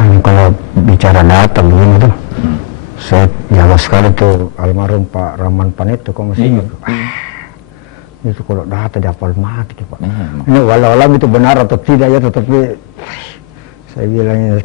Kalau bicara data begini tuh, saya jago sekali tuh almarhum Pak Rahman Paneto, kok masih ingat? Itu kalau data dihafal mati Pak. Ini walau alam itu benar atau tidak ya, tetapi saya bilangnya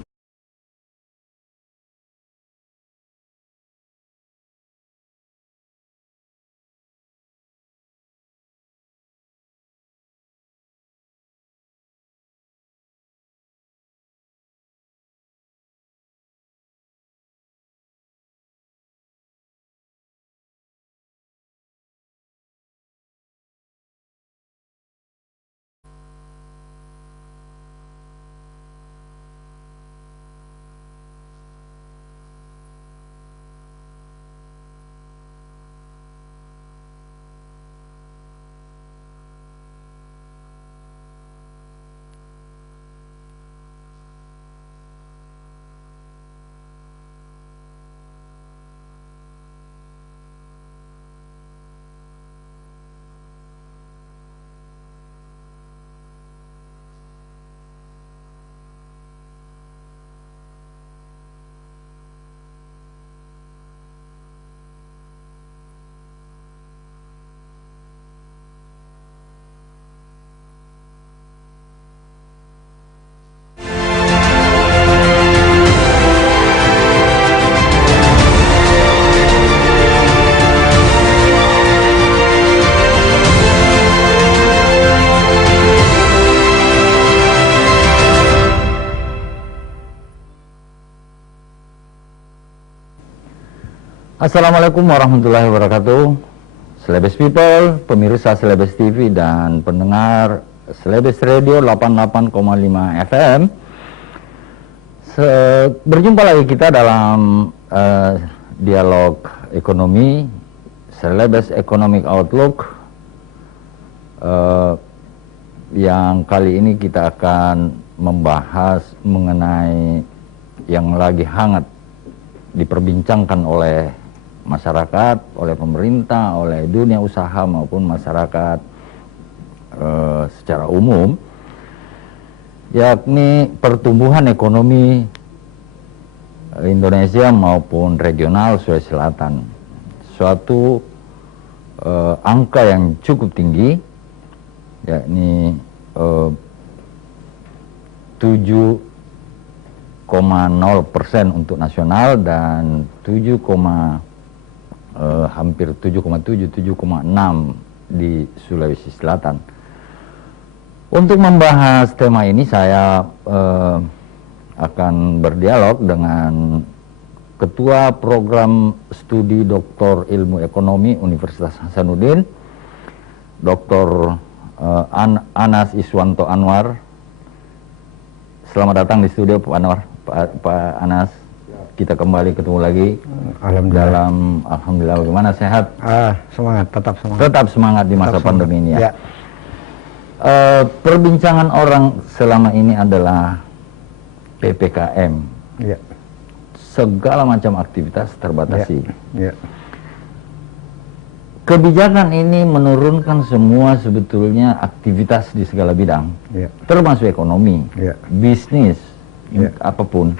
Assalamualaikum warahmatullahi wabarakatuh. Celebes People, pemirsa Celebes TV dan pendengar Celebes Radio 88,5 FM. Berjumpa lagi kita dalam dialog ekonomi Celebes Economic Outlook, yang kali ini kita akan membahas mengenai yang lagi hangat diperbincangkan oleh masyarakat, oleh pemerintah, oleh dunia usaha maupun masyarakat secara umum, yakni pertumbuhan ekonomi Indonesia maupun regional Sulawesi Selatan. Suatu angka yang cukup tinggi, yakni 7,0% untuk nasional dan hampir 7,6 di Sulawesi Selatan. Untuk membahas tema ini saya akan berdialog dengan Ketua Program Studi Doktor Ilmu Ekonomi Universitas Hasanuddin, Dr. Anas Iswanto Anwar. Selamat datang di studio Pak Anwar, Pak Anas. Kita kembali ketemu lagi. alhamdulillah. Alhamdulillah, bagaimana, sehat? Semangat, tetap semangat. Tetap semangat di masa pandemi ini ya. Perbincangan orang selama ini adalah PPKM. Ya. Segala macam aktivitas terbatasi. Ya. Kebijakan ini menurunkan semua sebetulnya aktivitas di segala bidang, Ya. termasuk ekonomi, bisnis, apapun.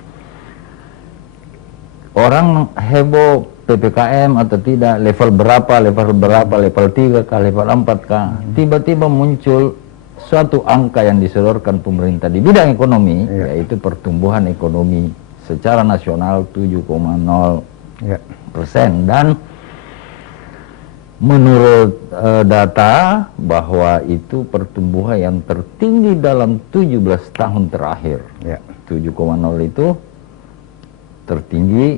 Orang heboh PPKM atau tidak, level berapa, level 3 kah, level 4 kah. Tiba-tiba muncul suatu angka yang disodorkan pemerintah di bidang ekonomi, yaitu pertumbuhan ekonomi secara nasional 7,0%. Dan menurut data bahwa itu pertumbuhan yang tertinggi dalam 17 tahun terakhir. 7,0 itu tertinggi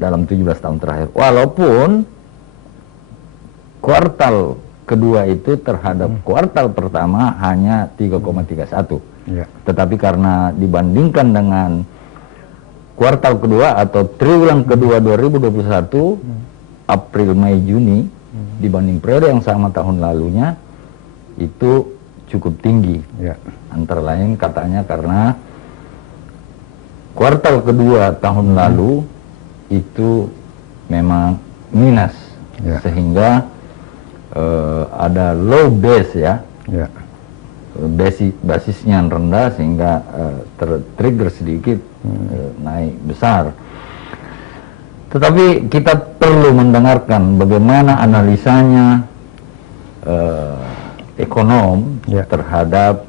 dalam 17 tahun terakhir. Walaupun kuartal kedua itu terhadap kuartal pertama hanya 3,31. Tetapi karena dibandingkan dengan kuartal kedua atau triwulan kedua 2021, April, Mei, Juni, dibanding periode yang sama tahun lalunya, itu cukup tinggi. Antara lain katanya karena kuartal kedua tahun lalu itu memang minus, sehingga ada low base basisnya rendah sehingga trigger sedikit naik besar. Tetapi kita perlu mendengarkan bagaimana analisanya ekonom terhadap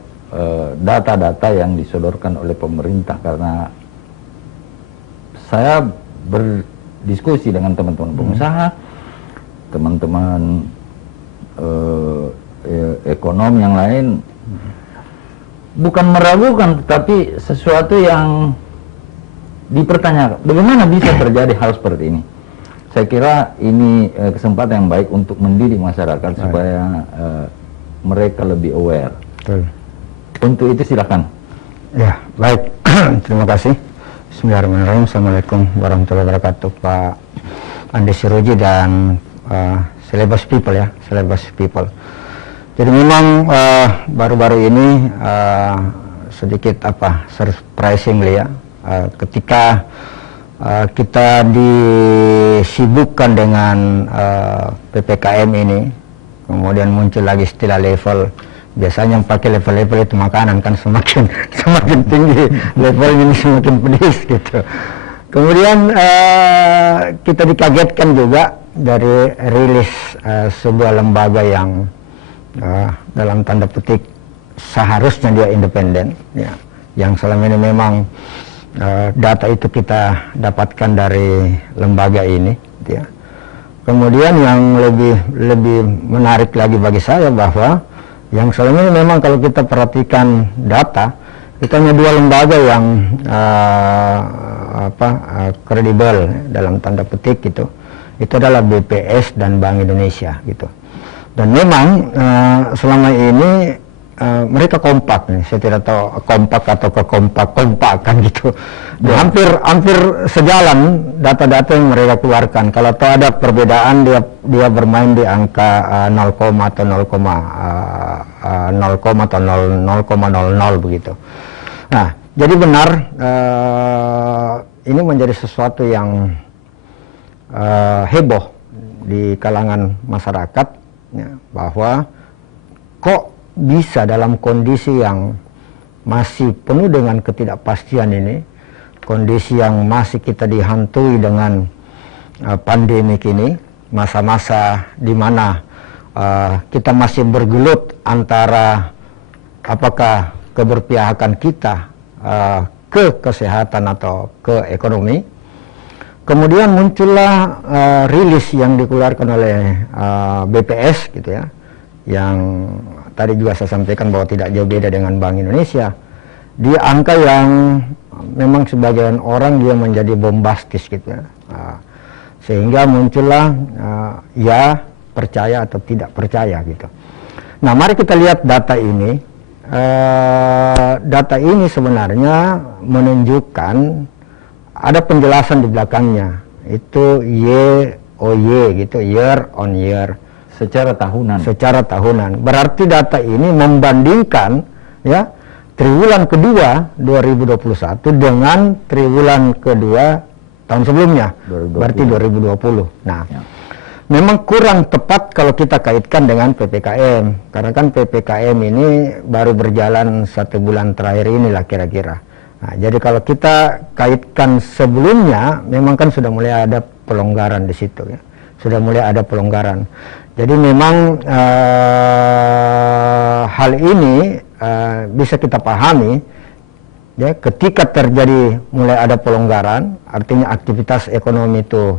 data-data yang disodorkan oleh pemerintah, karena saya berdiskusi dengan teman-teman pengusaha, teman-teman ekonom yang lain, bukan meragukan tetapi sesuatu yang dipertanyakan, bagaimana bisa terjadi hal seperti ini. Saya kira ini kesempatan yang baik untuk mendidik masyarakat supaya mereka lebih aware. Betul. Untuk itu silakan. Ya, baik. Terima kasih. Bismillahirrahmanirrahim. Assalamualaikum warahmatullahi wabarakatuh, Pak Andi Siroji dan Celebes People ya, Celebes People. Jadi memang baru-baru ini sedikit surprisingly ya, ketika kita disibukkan dengan PPKM ini, kemudian muncul lagi istilah level. Biasanya yang pakai level-level itu makanan kan semakin tinggi levelnya, ini semakin pedis gitu. Kemudian kita dikagetkan juga dari rilis sebuah lembaga yang dalam tanda petik seharusnya dia independen ya, yang selama ini memang data itu kita dapatkan dari lembaga ini gitu ya. Kemudian yang lebih menarik lagi bagi saya bahwa yang selama ini memang kalau kita perhatikan data, kita hanya dua lembaga yang kredibel dalam tanda petik gitu. Itu adalah BPS dan Bank Indonesia gitu. Dan memang selama ini mereka kompak nih. Saya tidak tahu kompak atau kekompak-kompakan gitu. Dan hampir sejalan data-data yang mereka keluarkan. Kalau tahu ada perbedaan, dia bermain di angka 0, atau 0,00 begitu. Nah, jadi benar ini menjadi sesuatu yang heboh di kalangan masyarakat ya, bahwa kok bisa dalam kondisi yang masih penuh dengan ketidakpastian ini, kondisi yang masih kita dihantui dengan pandemik ini, masa-masa di mana kita masih bergelut antara apakah keberpihakan kita ke kesehatan atau ke ekonomi. Kemudian muncullah rilis yang dikeluarkan oleh BPS gitu ya, yang tadi juga saya sampaikan bahwa tidak jauh beda dengan Bank Indonesia. Di angka yang memang sebagian orang dia menjadi bombastis gitu ya. Sehingga muncullah ya percaya atau tidak percaya gitu. Nah, mari kita lihat data ini. Data ini sebenarnya menunjukkan ada penjelasan di belakangnya. Itu YoY gitu, year on year. Secara tahunan. Berarti data ini membandingkan ya triwulan kedua 2021 dengan triwulan kedua tahun sebelumnya, 2020. Berarti 2020. Nah, memang kurang tepat kalau kita kaitkan dengan PPKM, karena kan PPKM ini baru berjalan 1 bulan terakhir inilah kira-kira. Nah, jadi kalau kita kaitkan sebelumnya, memang kan sudah mulai ada pelonggaran di situ ya, sudah mulai ada pelonggaran. Jadi memang hal ini bisa kita pahami ya, ketika terjadi mulai ada pelonggaran, artinya aktivitas ekonomi itu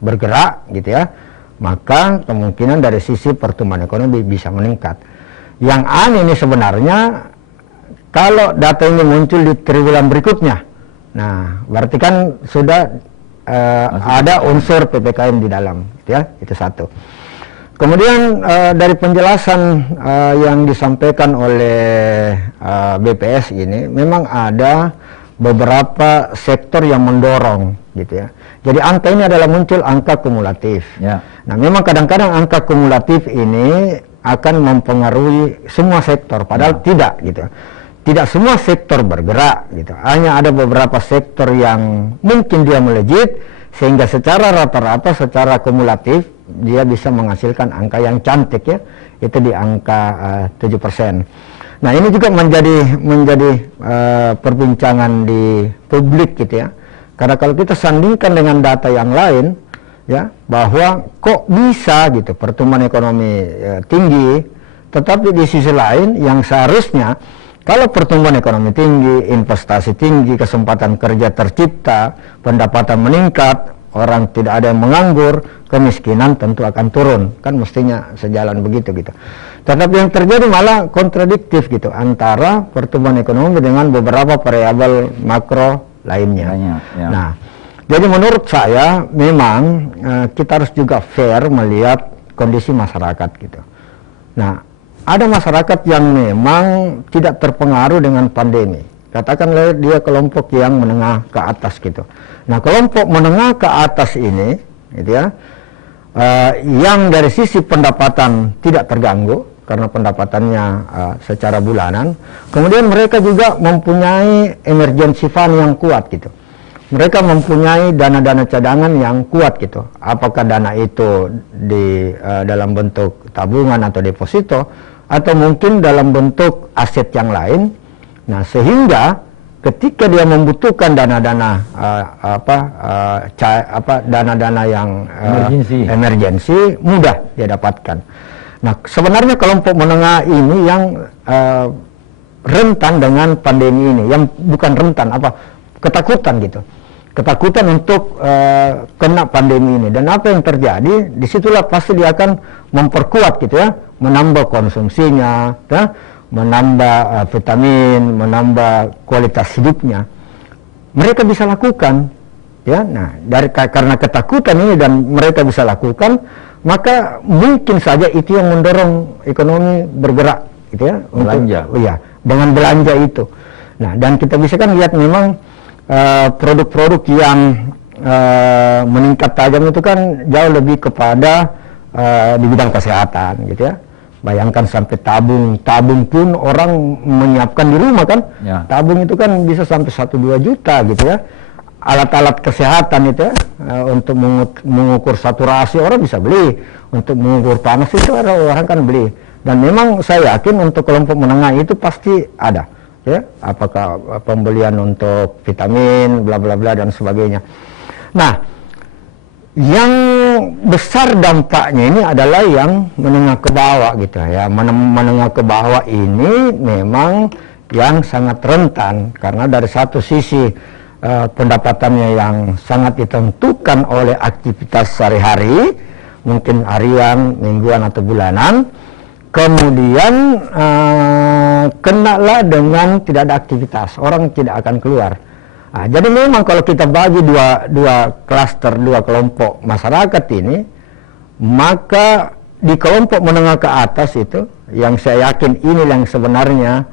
bergerak gitu ya, maka kemungkinan dari sisi pertumbuhan ekonomi bisa meningkat. Yang aneh ini sebenarnya kalau data ini muncul di triwulan berikutnya, nah berarti kan sudah ada unsur PPKM di dalam ya, itu satu. Kemudian dari penjelasan yang disampaikan oleh BPS ini, memang ada beberapa sektor yang mendorong gitu ya. Jadi angka ini adalah muncul angka kumulatif. Ya. Nah, memang kadang-kadang angka kumulatif ini akan mempengaruhi semua sektor, padahal tidak gitu. Tidak semua sektor bergerak gitu. Hanya ada beberapa sektor yang mungkin dia melejit, sehingga secara rata-rata, secara kumulatif dia bisa menghasilkan angka yang cantik ya, itu di angka 7%. Nah, ini juga menjadi perbincangan di publik gitu ya. Karena kalau kita sandingkan dengan data yang lain, ya, bahwa kok bisa gitu pertumbuhan ekonomi tinggi, tetapi di sisi lain yang seharusnya kalau pertumbuhan ekonomi tinggi, investasi tinggi, kesempatan kerja tercipta, pendapatan meningkat, orang tidak ada yang menganggur, kemiskinan tentu akan turun, kan mestinya sejalan begitu gitu. Tetapi yang terjadi malah kontradiktif gitu antara pertumbuhan ekonomi dengan beberapa variabel makro lainnya. Ya. Nah, jadi menurut saya memang kita harus juga fair melihat kondisi masyarakat gitu. Nah, ada masyarakat yang memang tidak terpengaruh dengan pandemi. Katakanlah dia kelompok yang menengah ke atas gitu. Nah, kelompok menengah ke atas ini, gitu ya, yang dari sisi pendapatan tidak terganggu karena pendapatannya secara bulanan. Kemudian mereka juga mempunyai emergency fund yang kuat gitu. Mereka mempunyai dana-dana cadangan yang kuat gitu. Apakah dana itu di dalam bentuk tabungan atau deposito, atau mungkin dalam bentuk aset yang lain. Nah, sehingga ketika dia membutuhkan dana-dana dana-dana yang emergensi mudah dia dapatkan. Nah, sebenarnya kelompok menengah ini yang rentan dengan pandemi ini, yang bukan rentan ketakutan gitu. Ketakutan untuk kena pandemi ini. Dan apa yang terjadi, disitulah pasti dia akan memperkuat gitu ya, menambah konsumsinya, ya, menambah vitamin, menambah kualitas hidupnya. Mereka bisa lakukan, ya. Nah, karena ketakutan ini dan mereka bisa lakukan, maka mungkin saja itu yang mendorong ekonomi bergerak, gitu ya, belanja. Dengan belanja itu. Nah, dan kita bisa kan lihat memang produk-produk yang meningkat tajam itu kan jauh lebih kepada di bidang kesehatan gitu ya. Bayangkan sampai tabung pun orang menyiapkan di rumah kan. Ya. Tabung itu kan bisa sampai 1-2 juta gitu ya. Alat-alat kesehatan itu ya, untuk mengukur saturasi orang bisa beli, untuk mengukur panas itu orang kan beli. Dan memang saya yakin untuk kelompok menengah itu pasti ada. Ya, apakah pembelian untuk vitamin, bla bla bla dan sebagainya. Nah, yang besar dampaknya ini adalah yang menengah ke bawah gitu ya. Menengah ke bawah ini memang yang sangat rentan karena dari satu sisi pendapatannya yang sangat ditentukan oleh aktivitas sehari-hari, mungkin harian, mingguan atau bulanan. Kemudian kenalah dengan tidak ada aktivitas, orang tidak akan keluar. Nah, jadi memang kalau kita bagi dua klaster, dua kelompok masyarakat ini, maka di kelompok menengah ke atas itu, yang saya yakin ini yang sebenarnya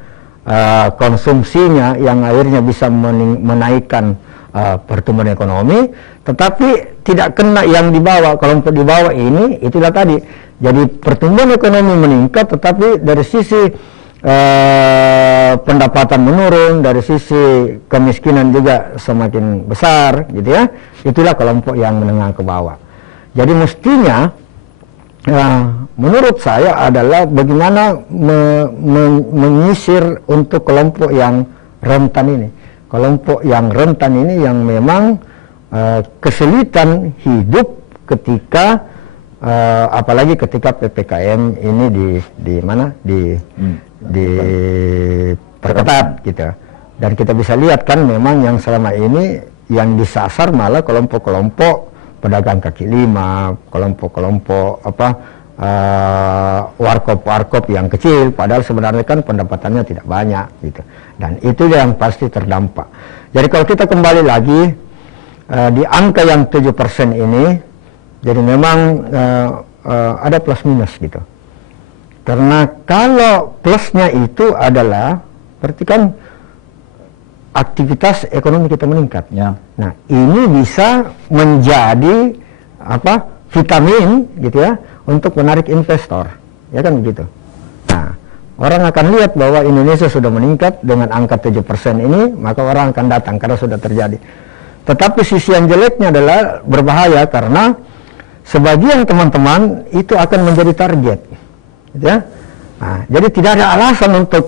konsumsinya yang akhirnya bisa menaikkan pertumbuhan ekonomi, tetapi tidak kena yang di bawah. Kelompok di bawah ini, itulah tadi. Jadi pertumbuhan ekonomi meningkat, tetapi dari sisi pendapatan menurun, dari sisi kemiskinan juga semakin besar, gitu ya. Itulah kelompok yang menengah ke bawah. Jadi mestinya, menurut saya adalah bagaimana menyisir untuk kelompok yang rentan ini. Kelompok yang rentan ini yang memang kesulitan hidup ketika apalagi ketika PPKM ini diperketat gitu. Dan kita bisa lihat kan memang yang selama ini yang disasar malah kelompok-kelompok pedagang kaki lima, kelompok-kelompok warkop-warkop yang kecil, padahal sebenarnya kan pendapatannya tidak banyak gitu. Dan itu yang pasti terdampak. Jadi kalau kita kembali lagi di angka yang 7% ini, jadi memang ada plus minus gitu. Karena kalau plusnya itu adalah berarti kan aktivitas ekonomi kita meningkat. Ya. Nah, ini bisa menjadi vitamin gitu ya untuk menarik investor. Ya kan begitu. Nah, orang akan lihat bahwa Indonesia sudah meningkat dengan angka 7% ini, maka orang akan datang karena sudah terjadi. Tetapi sisi yang jeleknya adalah berbahaya karena sebagian teman-teman itu akan menjadi target, ya. Nah, jadi tidak ada alasan untuk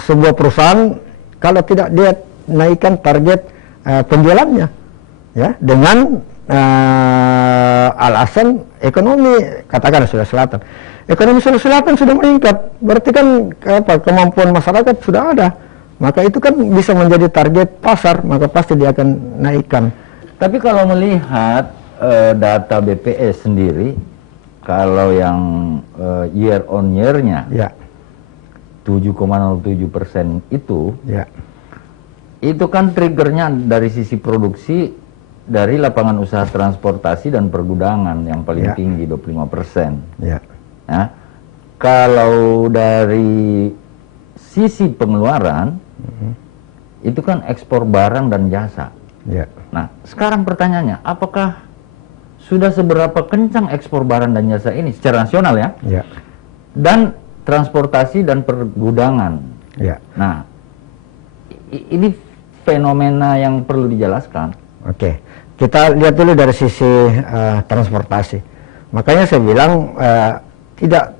sebuah perusahaan kalau tidak dia naikkan target penjualannya, ya, dengan alasan ekonomi, katakan Sulawesi Selatan. Ekonomi Sulawesi Selatan sudah meningkat, berarti kan kemampuan masyarakat sudah ada, maka itu kan bisa menjadi target pasar, maka pasti dia akan naikkan. Tapi kalau melihat data BPS sendiri, kalau yang year on year-nya Ya. 7,07% itu, Ya. itu kan triggernya dari sisi produksi dari lapangan usaha transportasi dan pergudangan yang paling Ya. tinggi 25%. Ya. Nah, kalau dari sisi pengeluaran, itu kan ekspor barang dan jasa. Ya. Nah, sekarang pertanyaannya, apakah sudah seberapa kencang ekspor barang dan jasa ini secara nasional ya? Ya. Dan transportasi dan pergudangan. Ya. Nah, ini fenomena yang perlu dijelaskan. Oke, kita lihat dulu dari sisi transportasi. Makanya saya bilang tidak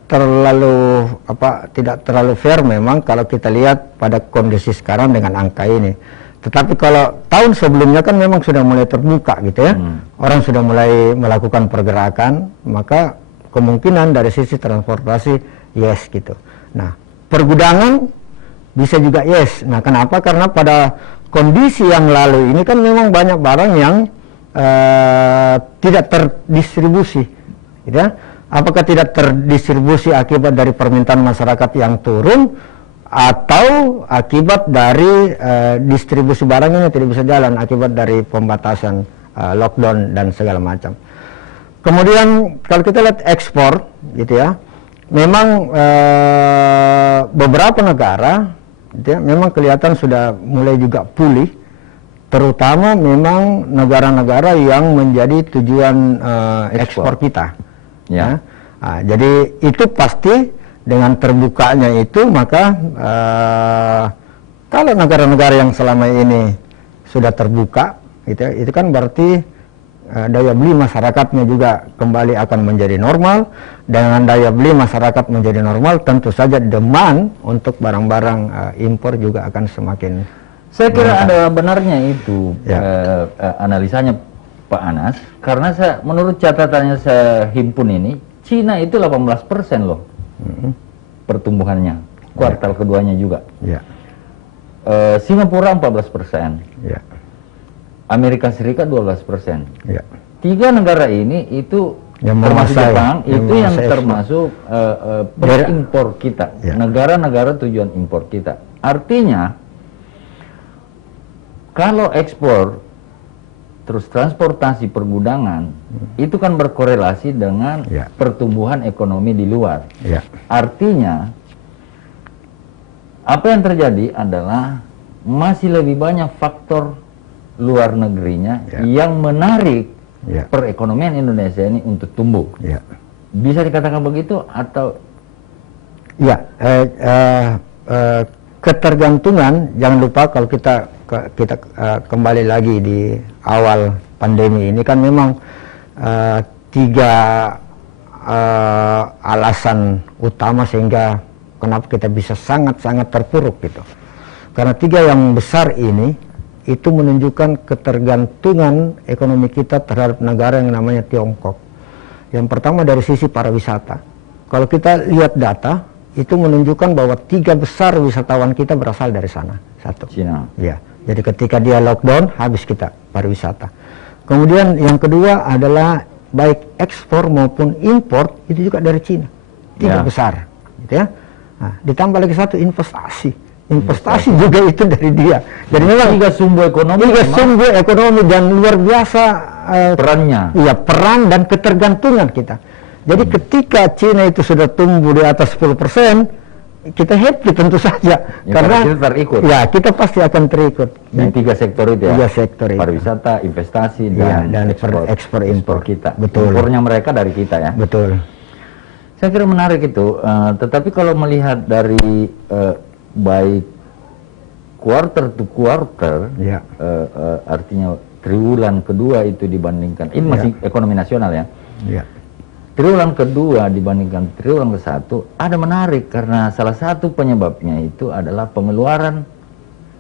terlalu fair memang kalau kita lihat pada kondisi sekarang dengan angka ini. Tetapi kalau tahun sebelumnya kan memang sudah mulai terbuka gitu ya, orang sudah mulai melakukan pergerakan, maka kemungkinan dari sisi transportasi yes gitu. Nah, pergudangan bisa juga yes. Nah, kenapa? Karena pada kondisi yang lalu ini kan memang banyak barang yang tidak terdistribusi, gitu ya. Apakah tidak terdistribusi akibat dari permintaan masyarakat yang turun, atau akibat dari distribusi barangnya tidak bisa jalan akibat dari pembatasan lockdown dan segala macam. Kemudian kalau kita lihat ekspor, gitu ya, memang beberapa negara, gitu ya, memang kelihatan sudah mulai juga pulih, terutama memang negara-negara yang menjadi tujuan ekspor kita. Ya. Nah, jadi itu pasti dengan terbukanya itu, maka kalau negara-negara yang selama ini sudah terbuka, gitu, itu kan berarti daya beli masyarakatnya juga kembali akan menjadi normal. Dengan daya beli masyarakat menjadi normal, tentu saja demand untuk barang-barang impor juga akan semakin. Saya kira ada benarnya itu analisanya Pak Anas, karena menurut catatannya saya himpun ini, Cina itu 18% loh pertumbuhannya, kuartal keduanya juga. Ya. Singapura 14%, Ya. Amerika Serikat 12%. Ya. Tiga negara ini itu Yang termasuk menguasai, Jepang, itu yang menguasai termasuk perimpor kita, Ya. negara-negara tujuan impor kita. Artinya, kalau ekspor terus transportasi pergudangan itu kan berkorelasi dengan pertumbuhan ekonomi di luar. Ya. Artinya apa yang terjadi adalah masih lebih banyak faktor luar negerinya yang menarik perekonomian Indonesia ini untuk tumbuh. Ya. Bisa dikatakan begitu atau? Ya, ketergantungan, jangan lupa kalau kita kembali lagi di awal pandemi ini kan memang tiga alasan utama sehingga kenapa kita bisa sangat-sangat terpuruk gitu. Karena tiga yang besar ini itu menunjukkan ketergantungan ekonomi kita terhadap negara yang namanya Tiongkok. Yang pertama dari sisi pariwisata. Kalau kita lihat data, itu menunjukkan bahwa tiga besar wisatawan kita berasal dari sana. Satu. Cina. Ya. Jadi ketika dia lockdown, habis kita pariwisata. Kemudian yang kedua adalah baik ekspor maupun impor itu juga dari Cina. Tiga besar, gitu ya. Nah, ditambah lagi satu investasi. Investasi juga itu dari dia. Jadi memang tiga sumber ekonomi. Tiga sumber ekonomi dan luar biasa perannya. Iya, peran dan ketergantungan kita. Jadi ketika Cina itu sudah tumbuh di atas 10%, kita happy tentu saja. Karena kita terikut. Ya, kita pasti akan terikut. Di tiga sektor itu ya. Tiga sektor itu. Pariwisata, investasi, dan ekspor impor kita. Betul. Impornya mereka dari kita ya. Betul. Saya kira menarik itu. Tetapi kalau melihat dari baik quarter to quarter, artinya triwulan kedua itu dibandingkan, ini masih ekonomi nasional ya. triwulan kedua dibandingkan triwulan ke-1 ada menarik karena salah satu penyebabnya itu adalah pengeluaran.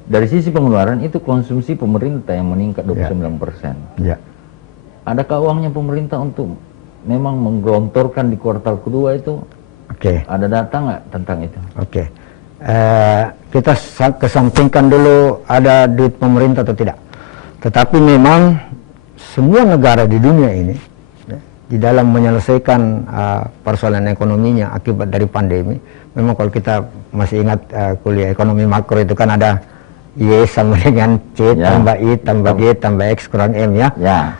Dari sisi pengeluaran itu konsumsi pemerintah yang meningkat 29%. Ya. Adakah uangnya pemerintah untuk memang menggelontorkan di kuartal kedua itu? Oke. Ada data nggak tentang itu? Oke. Kita kesampingkan dulu ada duit pemerintah atau tidak. Tetapi memang semua negara di dunia ini di dalam menyelesaikan persoalan ekonominya akibat dari pandemi, memang kalau kita masih ingat kuliah ekonomi makro itu kan ada Y sama dengan C tambah I tambah G tambah X kurang M ya.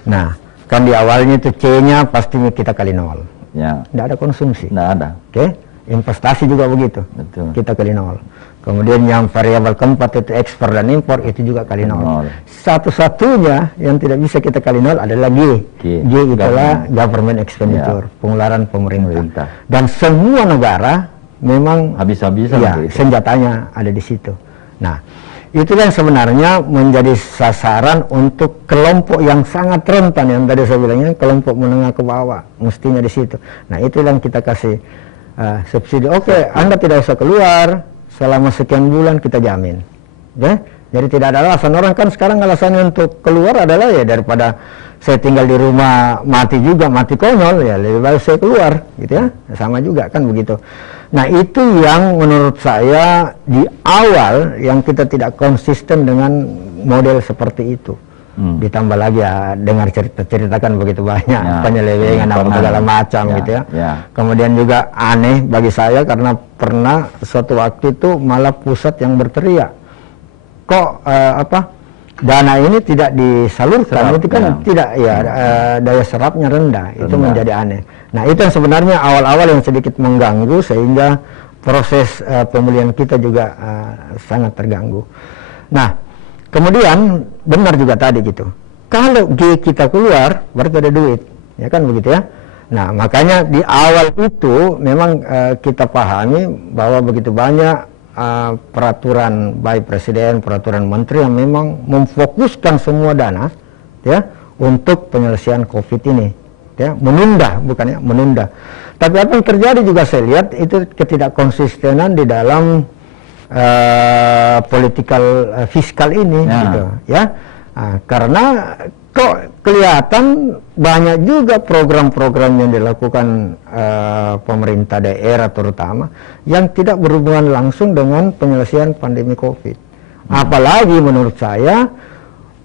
Nah, kan di awalnya itu C-nya pasti kita kali 0. Tidak ada konsumsi. Tidak ada. Oke, investasi juga begitu. Betul. Kita kali 0. Kemudian yang variabel keempat itu ekspor dan impor itu juga kali 0. Satu-satunya yang tidak bisa kita kali 0 adalah G. G itulah government expenditure, pengeluaran pemerintah. Dan semua negara memang habis-habisan senjatanya ada di situ. Nah, itulah yang sebenarnya menjadi sasaran untuk kelompok yang sangat rentan yang tadi saya bilangnya, kelompok menengah ke bawah, mestinya di situ. Nah, itu yang kita kasih subsidi. Oke, Anda tidak usah keluar selama sekian bulan, kita jamin. Ya? Jadi tidak ada alasan. Orang kan sekarang alasannya untuk keluar adalah ya daripada saya tinggal di rumah mati juga, mati konyol, ya lebih baik saya keluar, gitu ya. Sama juga kan begitu. Nah, itu yang menurut saya di awal yang kita tidak konsisten dengan model seperti itu. Ditambah lagi ya dengar ceritakan begitu banyak penyelewengan apa segala macam gitu ya. Kemudian juga aneh bagi saya karena pernah suatu waktu itu malah pusat yang berteriak, kok dana ini tidak disalurkan, itu kan tidak daya serapnya rendah, itu menjadi aneh. Nah, itu yang sebenarnya awal-awal yang sedikit mengganggu sehingga proses pemulihan kita juga sangat terganggu. Nah, kemudian benar juga tadi gitu, kalau G kita keluar berarti ada duit, ya kan begitu ya. Nah, makanya di awal itu memang kita pahami bahwa begitu banyak peraturan baik presiden, peraturan menteri yang memang memfokuskan semua dana ya untuk penyelesaian COVID ini, ya menunda, bukannya menunda. Tapi apa yang terjadi juga saya lihat itu ketidakkonsistenan di dalam politikal fiskal ini gitu ya. Karena kok kelihatan banyak juga program-program yang dilakukan pemerintah daerah terutama yang tidak berhubungan langsung dengan penyelesaian pandemi COVID. Apalagi menurut saya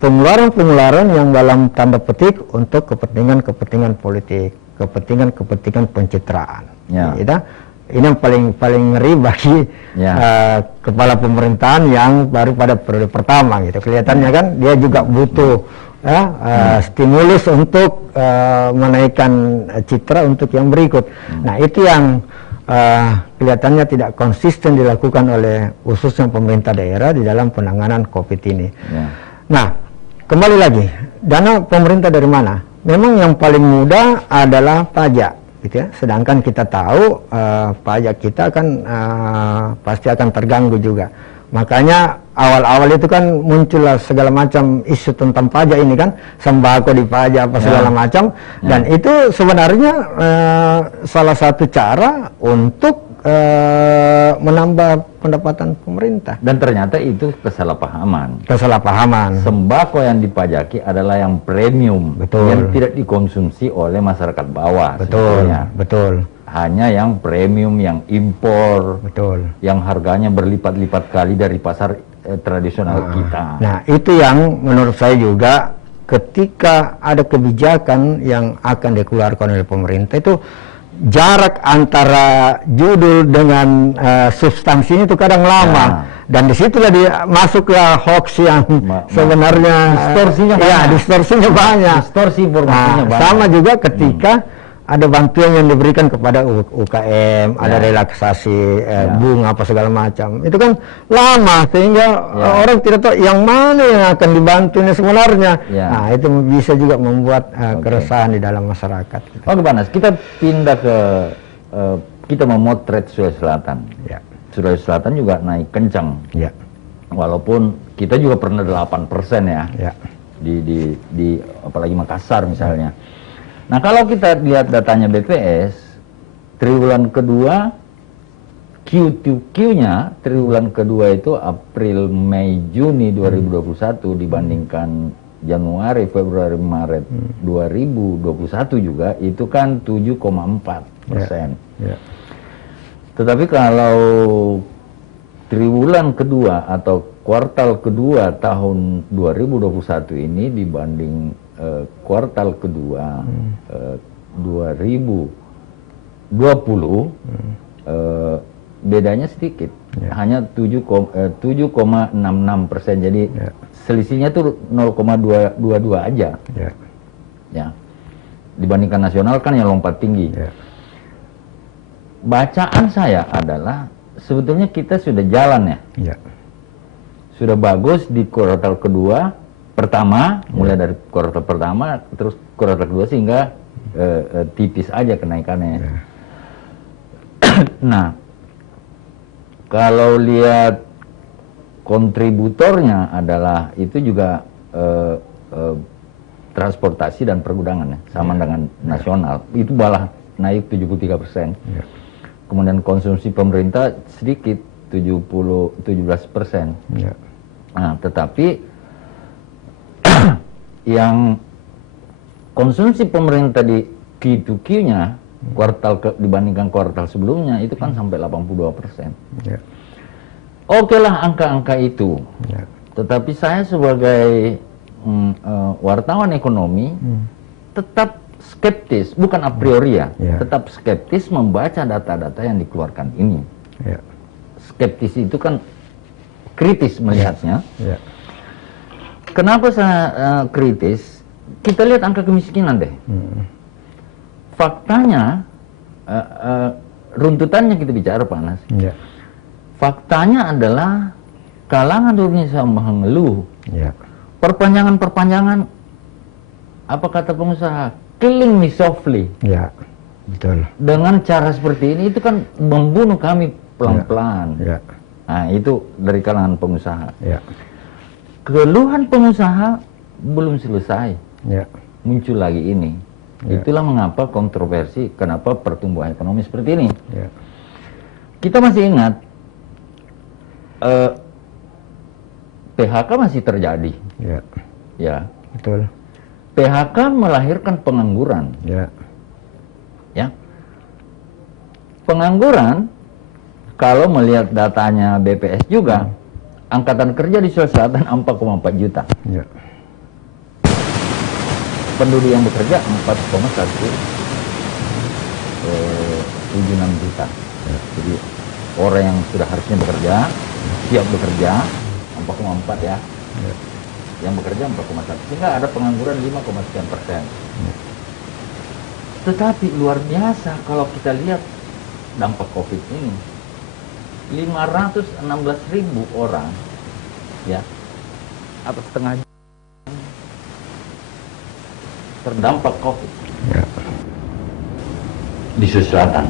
pengeluaran-pengeluaran yang dalam tanda petik untuk kepentingan politik, kepentingan pencitraan. Gitu. Ini yang paling ngeri bagi kepala pemerintahan yang baru pada periode pertama gitu. Kelihatannya kan dia juga butuh stimulus untuk menaikkan citra untuk yang berikut. Nah, itu yang kelihatannya tidak konsisten dilakukan oleh khususnya pemerintah daerah di dalam penanganan COVID ini. Nah, kembali lagi, dana pemerintah dari mana? Memang yang paling mudah adalah pajak. Gitu ya. Sedangkan kita tahu pajak kita kan pasti akan terganggu juga. Makanya awal-awal itu kan muncullah segala macam isu tentang pajak ini kan, sembako dipajak apa segala macam, dan itu sebenarnya salah satu cara untuk menambah pendapatan pemerintah. Dan ternyata itu kesalahpahaman. Sembako yang dipajaki adalah yang premium, yang tidak dikonsumsi oleh masyarakat bawah. Betul. Hanya yang premium, yang impor, yang harganya berlipat-lipat kali dari pasar tradisional kita. Nah, itu yang menurut saya juga ketika ada kebijakan yang akan dikeluarkan oleh pemerintah itu jarak antara judul dengan substansinya itu kadang lama, dan disitulah masuklah hoax yang sebenarnya distorsinya banyak. Distorsi informasinya banyak. Sama juga ketika ada bantuan yang diberikan kepada UKM, ada relaksasi bunga apa segala macam. Itu kan lama sehingga orang tidak tahu yang mana yang akan dibantu ini sebenarnya. Nah, itu bisa juga membuat keresahan di dalam masyarakat. Oke, Panas, kita pindah ke kita memotret Sulawesi Selatan. Sulawesi Selatan juga naik kencang. Walaupun kita juga pernah 8% ya. Di apalagi Makassar misalnya. Nah, kalau kita lihat datanya BPS, triwulan kedua, Q2Q-nya, triwulan kedua itu April, Mei, Juni 2021 dibandingkan Januari, Februari, Maret 2021 juga, itu kan 7,4%. Tetapi kalau triwulan kedua atau kuartal kedua tahun 2021 ini dibanding kuartal kedua 2020 bedanya sedikit, hanya 7,66%. Jadi selisihnya tuh 0,22 aja. Ya. Dibandingkan nasional kan yang lompat tinggi. Bacaan saya adalah sebetulnya kita sudah jalan ya. Sudah bagus di kuartal kedua, pertama, mulai dari kuartal pertama, terus kuartal kedua sehingga tipis aja kenaikannya. Nah, kalau lihat kontributornya adalah itu juga transportasi dan pergudangan ya, sama dengan nasional. Itu malah naik 73%. Kemudian konsumsi pemerintah sedikit 17%. Nah, tetapi yang konsumsi pemerintah di Q2Q-nya dibandingkan kuartal sebelumnya itu kan sampai 82%. Oke lah angka-angka itu. Tetapi saya sebagai wartawan ekonomi tetap skeptis, bukan a priori ya, tetap skeptis membaca data-data yang dikeluarkan ini. Skeptis itu kan kritis melihatnya. Kenapa saya kritis? Kita lihat angka kemiskinan deh. Faktanya, runtutannya kita bicara panas. Faktanya adalah kalangan Indonesia mengeluh. Perpanjangan, apa kata pengusaha? Killing me softly. Betul. Dengan cara seperti ini itu kan membunuh kami pelan-pelan. Nah, itu dari kalangan pengusaha. Keluhan pengusaha belum selesai. Muncul lagi ini. Itulah mengapa kontroversi, kenapa pertumbuhan ekonomi seperti ini. Kita masih ingat, PHK masih terjadi. Betul. PHK melahirkan pengangguran. Pengangguran, kalau melihat datanya BPS juga, angkatan kerja di Sulawesi Selatan 4,4 juta. Penduduk yang bekerja 4,176 juta. Jadi orang yang sudah harusnya bekerja, siap bekerja 4,4 ya. Yang bekerja 4,1, sehingga ada pengangguran 5,9%. Tetapi luar biasa kalau kita lihat dampak COVID ini, 516.000 orang, ya, atau setengah terdampak COVID di Sulawesi Selatan.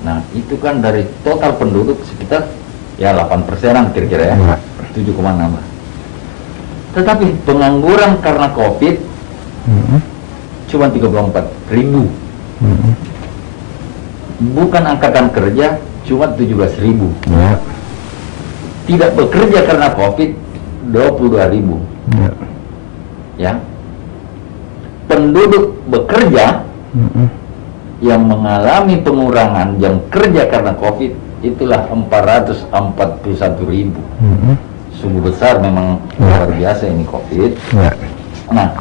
Nah, itu kan dari total penduduk sekitar ya 8%-an kira-kira ya, 7,6. Tetapi pengangguran karena COVID cuma 34.000. Bukan angkatan kerja cuma 17.000. Tidak bekerja karena COVID 22.000. Ya. Penduduk bekerja yang mengalami pengurangan jam kerja karena COVID itulah 441.000. Sungguh besar memang, luar biasa ini COVID. Nah,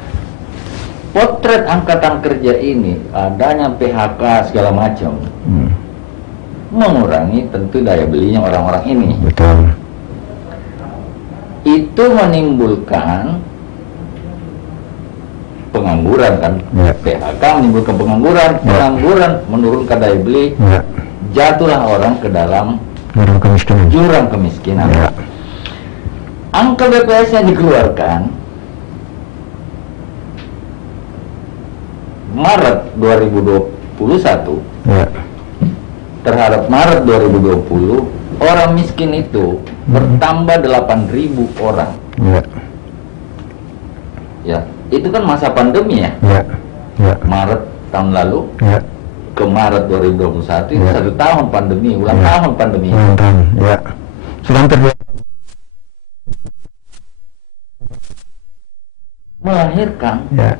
potret angkatan kerja ini, adanya PHK segala macam, mengurangi tentu daya belinya orang-orang ini. Betul. Itu menimbulkan pengangguran kan. PHK menimbulkan pengangguran menurunkan daya beli, jatuhlah orang ke dalam jurang kemiskinan. Angka BPS yang dikeluarkan Maret 2021 terhadap Maret 2020, orang miskin itu bertambah 8.000 orang. Ya, itu kan masa pandemi ya. Ya. Maret tahun lalu Ya. ke Maret 2021 itu Ya. 1 tahun pandemi, ulang Ya. tahun pandemi. Mantan, ya. Sedang terjadi. Melahirkan Ya,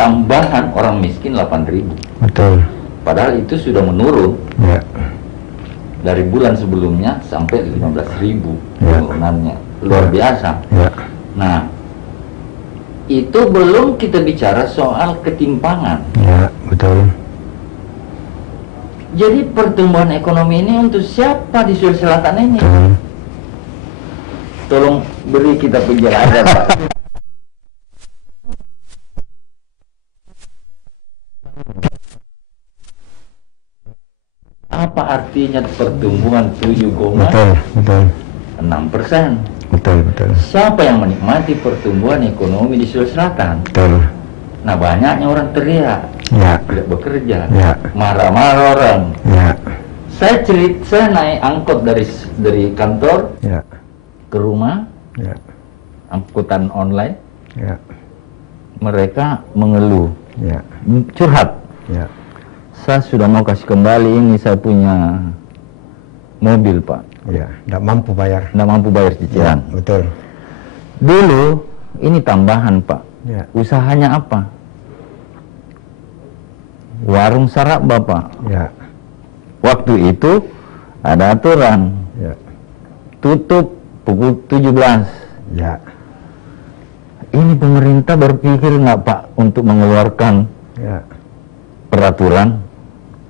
tambahan orang miskin 8.000. betul. Padahal itu sudah menurun Ya, dari bulan sebelumnya sampai 15.000 Ya. penurunannya. Luar biasa. ya, Nah, itu belum kita bicara soal ketimpangan. ya, betul. Jadi pertumbuhan ekonomi ini untuk siapa di Sulawesi Selatan ini? Betul. Tolong beri kita penjelasan, Pak. Apa artinya pertumbuhan 7,6%? Betul, betul, betul, Siapa yang menikmati pertumbuhan ekonomi di Sulawesi Selatan? betul. Nah, banyaknya orang teriak, Ya, tidak bekerja, Ya. marah-marah orang. ya, Saya naik angkot dari kantor ya, ke rumah, ya, angkutan online, ya, mereka mengeluh, ya, curhat. ya, Saya sudah mau kasih kembali ini, saya punya mobil, Pak. ya. Tidak mampu bayar. Nggak mampu bayar Ya, cicilan. betul. Dulu, ini tambahan, Pak. Ya, Usahanya apa? Warung sarap, Bapak. ya, Waktu itu ada aturan, ya, tutup pukul 17. ya, Ini pemerintah berpikir nggak, Pak, untuk mengeluarkan ya, peraturan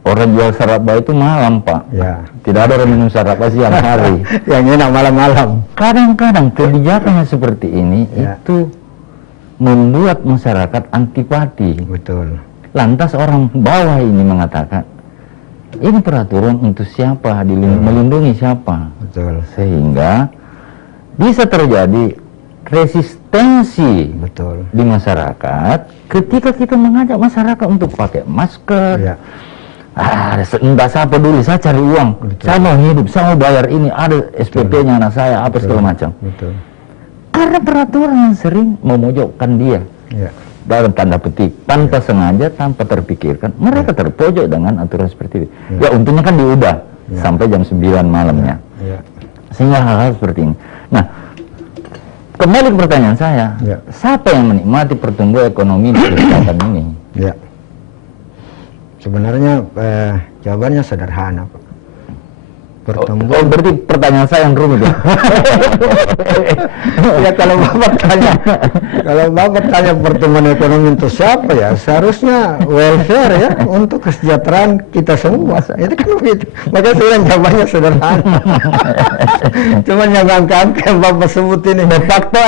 orang jual sarapa itu malam, Pak. ya. Tidak ada orang minum sarapa siang hari. Yang enak malam-malam. Kadang-kadang kebijakannya seperti ini Ya. itu membuat masyarakat antipati. Betul. Lantas orang bawah ini mengatakan, ini peraturan untuk siapa, melindungi siapa? Betul. Sehingga bisa terjadi resistensi Betul. di masyarakat ketika kita mengajak masyarakat untuk pakai masker. Ya, Enggak, saya peduli, saya cari uang, Betul. saya mau hidup, saya mau bayar ini, ada SPP-nya anak saya, apa segala macam. betul. Karena peraturan yang sering memojokkan dia, Ya, dalam tanda petik, tanpa sengaja, tanpa terpikirkan, mereka terpojok dengan aturan seperti itu. Ya, untungnya kan diubah Ya. sampai jam 9 malamnya, ya, sehingga hal-hal seperti ini. Nah, kembali ke pertanyaan saya, Ya. siapa yang menikmati pertumbuhan ekonomi di Sulawesi Selatan ini? ya. Sebenarnya jawabannya sederhana, Pak. Pertumbuhan. Berarti pertanyaan saya yang rumit ya? Ya kalau Bapak tanya pertumbuhan ekonomi untuk siapa ya, seharusnya welfare ya, untuk kesejahteraan kita semua. Itu kan begitu. Maka saya bilang jawabannya sederhana. Cuman yang angka-angka yang Bapak sebut ini de facto.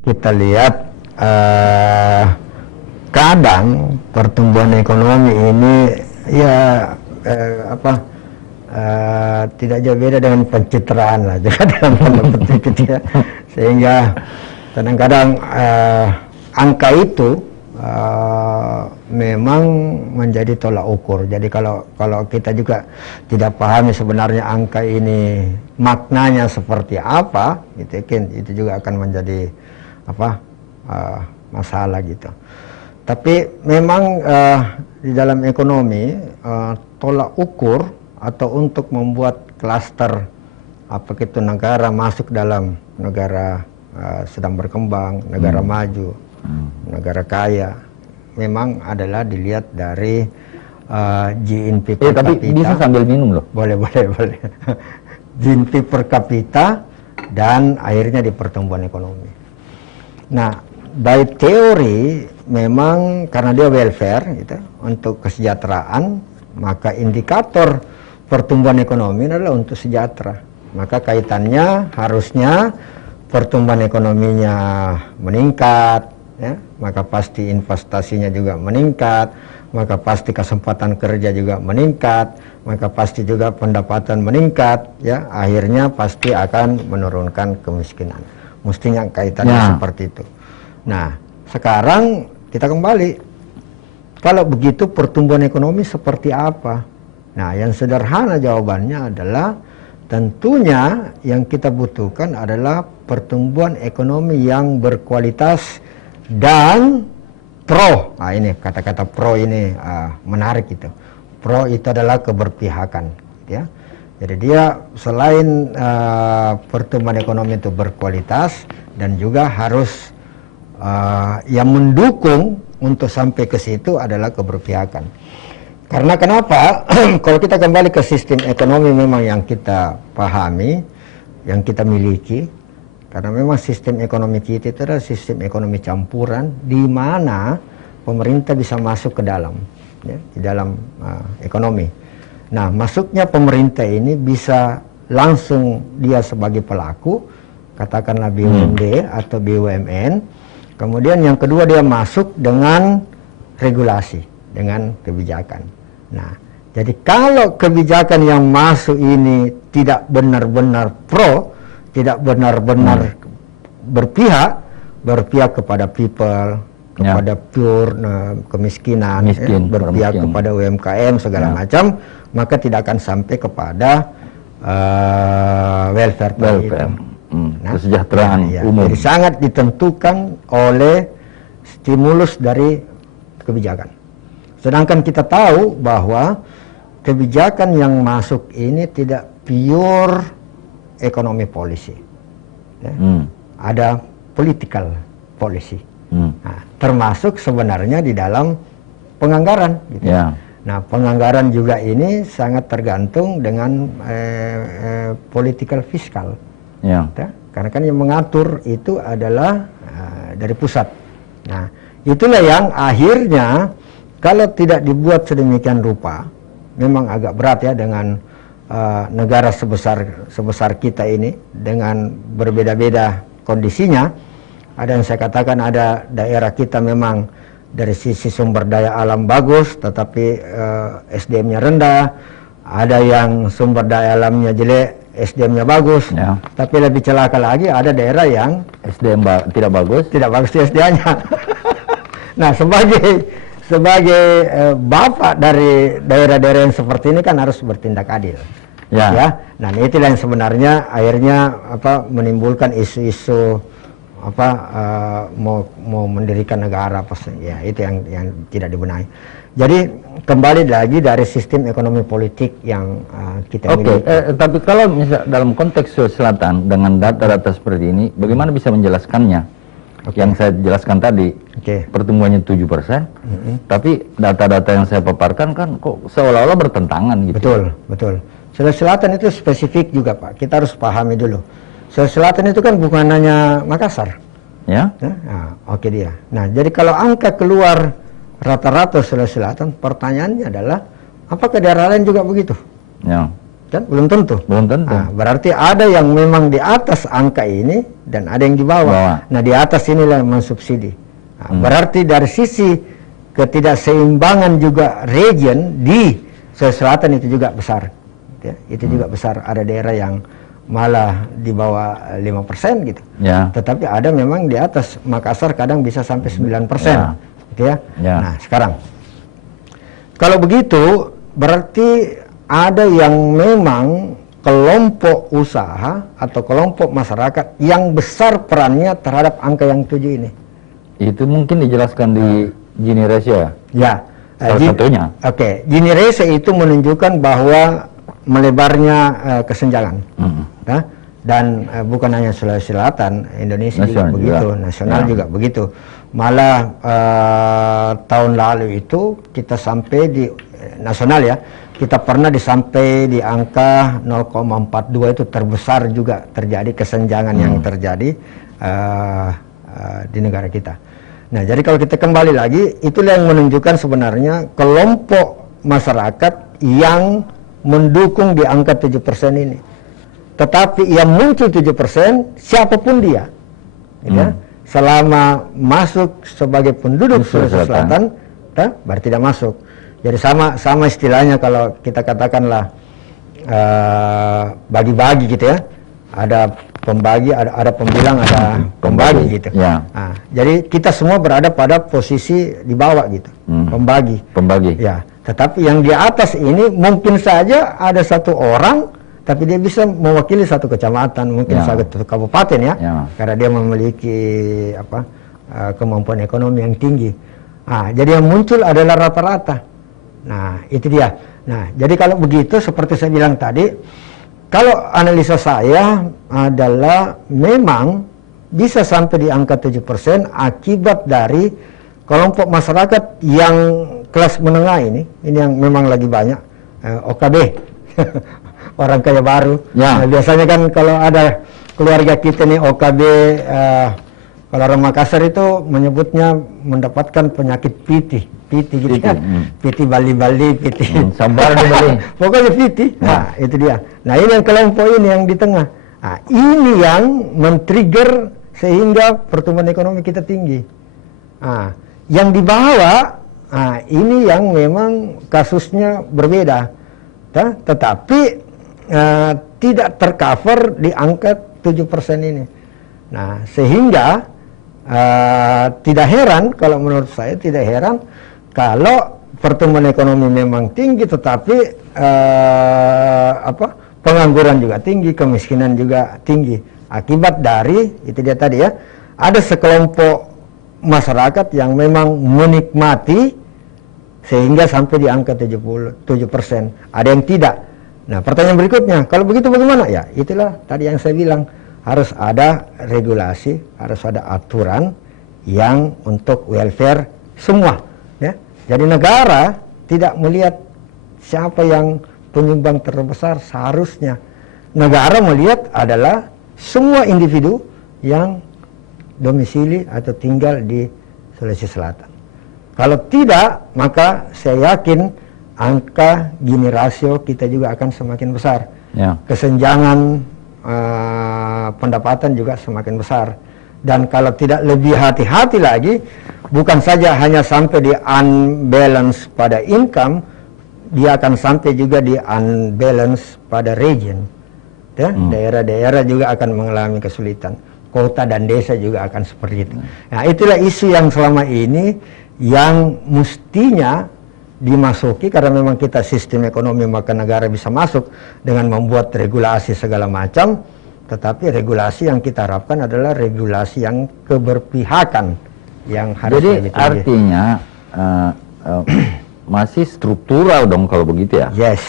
Kita lihat kadang pertumbuhan ekonomi ini ya tidak jauh beda dengan pencitraan lah juga dalam tanda petik gitu ya. Sehingga kadang-kadang angka itu memang menjadi tolak ukur. Jadi kalau kita juga tidak pahami sebenarnya angka ini maknanya seperti apa, gitu kan, itu juga akan menjadi masalah gitu. Tapi memang di dalam ekonomi tolak ukur atau untuk membuat klaster itu negara masuk dalam negara sedang berkembang, negara maju, negara kaya, memang adalah dilihat dari GNP per Tapi kapita. bisa sambil minum loh. Boleh. GNP per kapita dan akhirnya di pertumbuhan ekonomi. Nah, by teori memang karena dia welfare gitu, untuk kesejahteraan, maka indikator pertumbuhan ekonomi adalah untuk sejahtera. Maka kaitannya harusnya pertumbuhan ekonominya meningkat, ya, maka pasti investasinya juga meningkat, maka pasti kesempatan kerja juga meningkat, maka pasti juga pendapatan meningkat, ya, akhirnya pasti akan menurunkan kemiskinan. Mestinya kaitannya seperti itu. Nah, sekarang kita kembali kalau begitu pertumbuhan ekonomi seperti apa? Nah, yang sederhana jawabannya adalah tentunya yang kita butuhkan adalah pertumbuhan ekonomi yang berkualitas dan pro. Nah, ini kata-kata pro ini menarik itu. Pro itu adalah keberpihakan, ya. Jadi dia selain pertumbuhan ekonomi itu berkualitas dan juga harus yang mendukung untuk sampai ke situ adalah keberpihakan. Karena kenapa? Kalau kita kembali ke sistem ekonomi memang yang kita pahami, yang kita miliki, karena memang sistem ekonomi kita itu adalah sistem ekonomi campuran, di mana pemerintah bisa masuk ke dalam, ya, di dalam ekonomi. Nah, masuknya pemerintah ini bisa langsung dia sebagai pelaku, katakanlah BUMD atau BUMN. Kemudian yang kedua dia masuk dengan regulasi, dengan kebijakan. Nah, jadi kalau kebijakan yang masuk ini tidak benar-benar pro, tidak benar-benar berpihak kepada people, kepada pure kemiskinan, berpihak kepada UMKM segala macam, maka tidak akan sampai kepada welfare. Nah, kesejahteraan umum. Jadi sangat ditentukan oleh stimulus dari kebijakan. Sedangkan kita tahu bahwa kebijakan yang masuk ini tidak pure ekonomi policy, ya. Ada political policy. Nah, termasuk sebenarnya di dalam penganggaran, gitu. Nah, penganggaran juga ini sangat tergantung dengan political fiskal, ya. Karena kan yang mengatur itu adalah dari pusat. Nah, itulah yang akhirnya kalau tidak dibuat sedemikian rupa, memang agak berat ya dengan negara sebesar kita ini, dengan berbeda-beda kondisinya. Ada yang saya katakan ada daerah kita memang dari sisi sumber daya alam bagus, tetapi SDM-nya rendah. Ada yang sumber daya alamnya jelek, SDM-nya bagus. Ya. Tapi lebih celaka lagi ada daerah yang SDM tidak bagus SDM-nya. Nah, sebagai bapak dari daerah-daerah yang seperti ini kan harus bertindak adil, ya. Nah, itulah yang sebenarnya akhirnya menimbulkan isu-isu mau mendirikan negara ya, itu yang tidak dibenahi. Jadi kembali lagi dari sistem ekonomi politik yang kita miliki. Tapi kalau misal dalam konteks Sulawesi Selatan dengan data-data seperti ini, bagaimana bisa menjelaskannya? Yang saya jelaskan tadi, pertumbuhannya 7%, tapi data-data yang saya paparkan kan kok seolah-olah bertentangan gitu. Betul. Sulawesi Selatan itu spesifik juga, Pak. Kita harus pahami dulu. Sulawesi Selatan itu kan bukan hanya Makassar. Ya? Dia. Nah, jadi kalau angka keluar rata-rata Sulawesi Selatan, pertanyaannya adalah apakah daerah lain juga begitu? Ya. Kan belum tentu. Nah, berarti ada yang memang di atas angka ini dan ada yang di bawah. Nah, di atas inilah yang mensubsidi. Nah, berarti dari sisi ketidakseimbangan juga region di Sulawesi Selatan itu juga besar. Ya, itu juga besar. Ada daerah yang malah di bawah 5% gitu. Ya. Tetapi ada memang di atas. Makassar kadang bisa sampai 9%. Gitu ya. Nah, sekarang kalau begitu berarti ada yang memang kelompok usaha atau kelompok masyarakat yang besar perannya terhadap angka yang 7 ini. Itu mungkin dijelaskan di Gini ratio ya? Salah satunya. Gini ratio itu menunjukkan bahwa melebarnya kesenjangan. Dan bukan hanya Sulawesi Selatan, Indonesia juga begitu, nasional juga begitu. Malah tahun lalu itu kita sampai di nasional ya, kita pernah sampai di angka 0,42, itu terbesar juga terjadi kesenjangan yang terjadi di negara kita. Nah, jadi kalau kita kembali lagi, itulah yang menunjukkan sebenarnya kelompok masyarakat yang mendukung di angka 7% ini. Tetapi yang muncul 7%, siapapun dia, ya, selama masuk sebagai penduduk Sulawesi Selatan, berarti tidak masuk. Jadi sama istilahnya kalau kita katakanlah bagi-bagi gitu ya. Ada pembagi, ada pembilang, ada pembagi gitu. Ya. Nah, jadi kita semua berada pada posisi di bawah gitu, pembagi. Ya, tetapi yang di atas ini mungkin saja ada satu orang, tapi dia bisa mewakili satu kecamatan, mungkin satu kabupaten ya, karena dia memiliki kemampuan ekonomi yang tinggi. Nah, jadi yang muncul adalah rata-rata. Nah, itu dia. Nah, jadi kalau begitu seperti saya bilang tadi, kalau analisa saya adalah memang bisa sampai di angka 7% akibat dari kelompok masyarakat yang kelas menengah ini yang memang lagi banyak, OKB, orang kaya baru. Ya. Nah, biasanya kan kalau ada keluarga kita nih OKB, kalau orang Makassar itu menyebutnya mendapatkan penyakit piti gitu kan, piti bali-bali, piti sabar di Bali. Pokoknya piti. Nah, itu dia. Nah, ini yang kelompok ini yang di tengah. Nah, ini yang men-trigger sehingga pertumbuhan ekonomi kita tinggi. Nah, yang di bawah, ini yang memang kasusnya berbeda. Tetapi tidak tercover di angka 7% ini. Nah, sehingga tidak heran, kalau menurut saya tidak heran kalau pertumbuhan ekonomi memang tinggi, tetapi pengangguran juga tinggi, kemiskinan juga tinggi. Akibat dari, itu dia tadi ya, ada sekelompok masyarakat yang memang menikmati sehingga sampai di angka 7%. Ada yang tidak. Nah, pertanyaan berikutnya, kalau begitu bagaimana? Ya, itulah tadi yang saya bilang, harus ada regulasi, harus ada aturan yang untuk welfare semua. Ya. Jadi negara tidak melihat siapa yang penyumbang terbesar, seharusnya negara melihat adalah semua individu yang domisili atau tinggal di Sulawesi Selatan. Kalau tidak, maka saya yakin angka Gini rasio kita juga akan semakin besar. Ya. Kesenjangan pendapatan juga semakin besar. Dan kalau tidak lebih hati-hati lagi, bukan saja hanya sampai di unbalance pada income, dia akan sampai juga di unbalance pada region. Ya, daerah-daerah juga akan mengalami kesulitan. Kota dan desa juga akan seperti itu. Nah, itulah isu yang selama ini yang mestinya dimasuki, karena memang kita sistem ekonomi, maka negara bisa masuk dengan membuat regulasi segala macam. Tetapi regulasi yang kita harapkan adalah regulasi yang keberpihakan, yang harus. Jadi artinya masih struktural dong kalau begitu ya. Yes.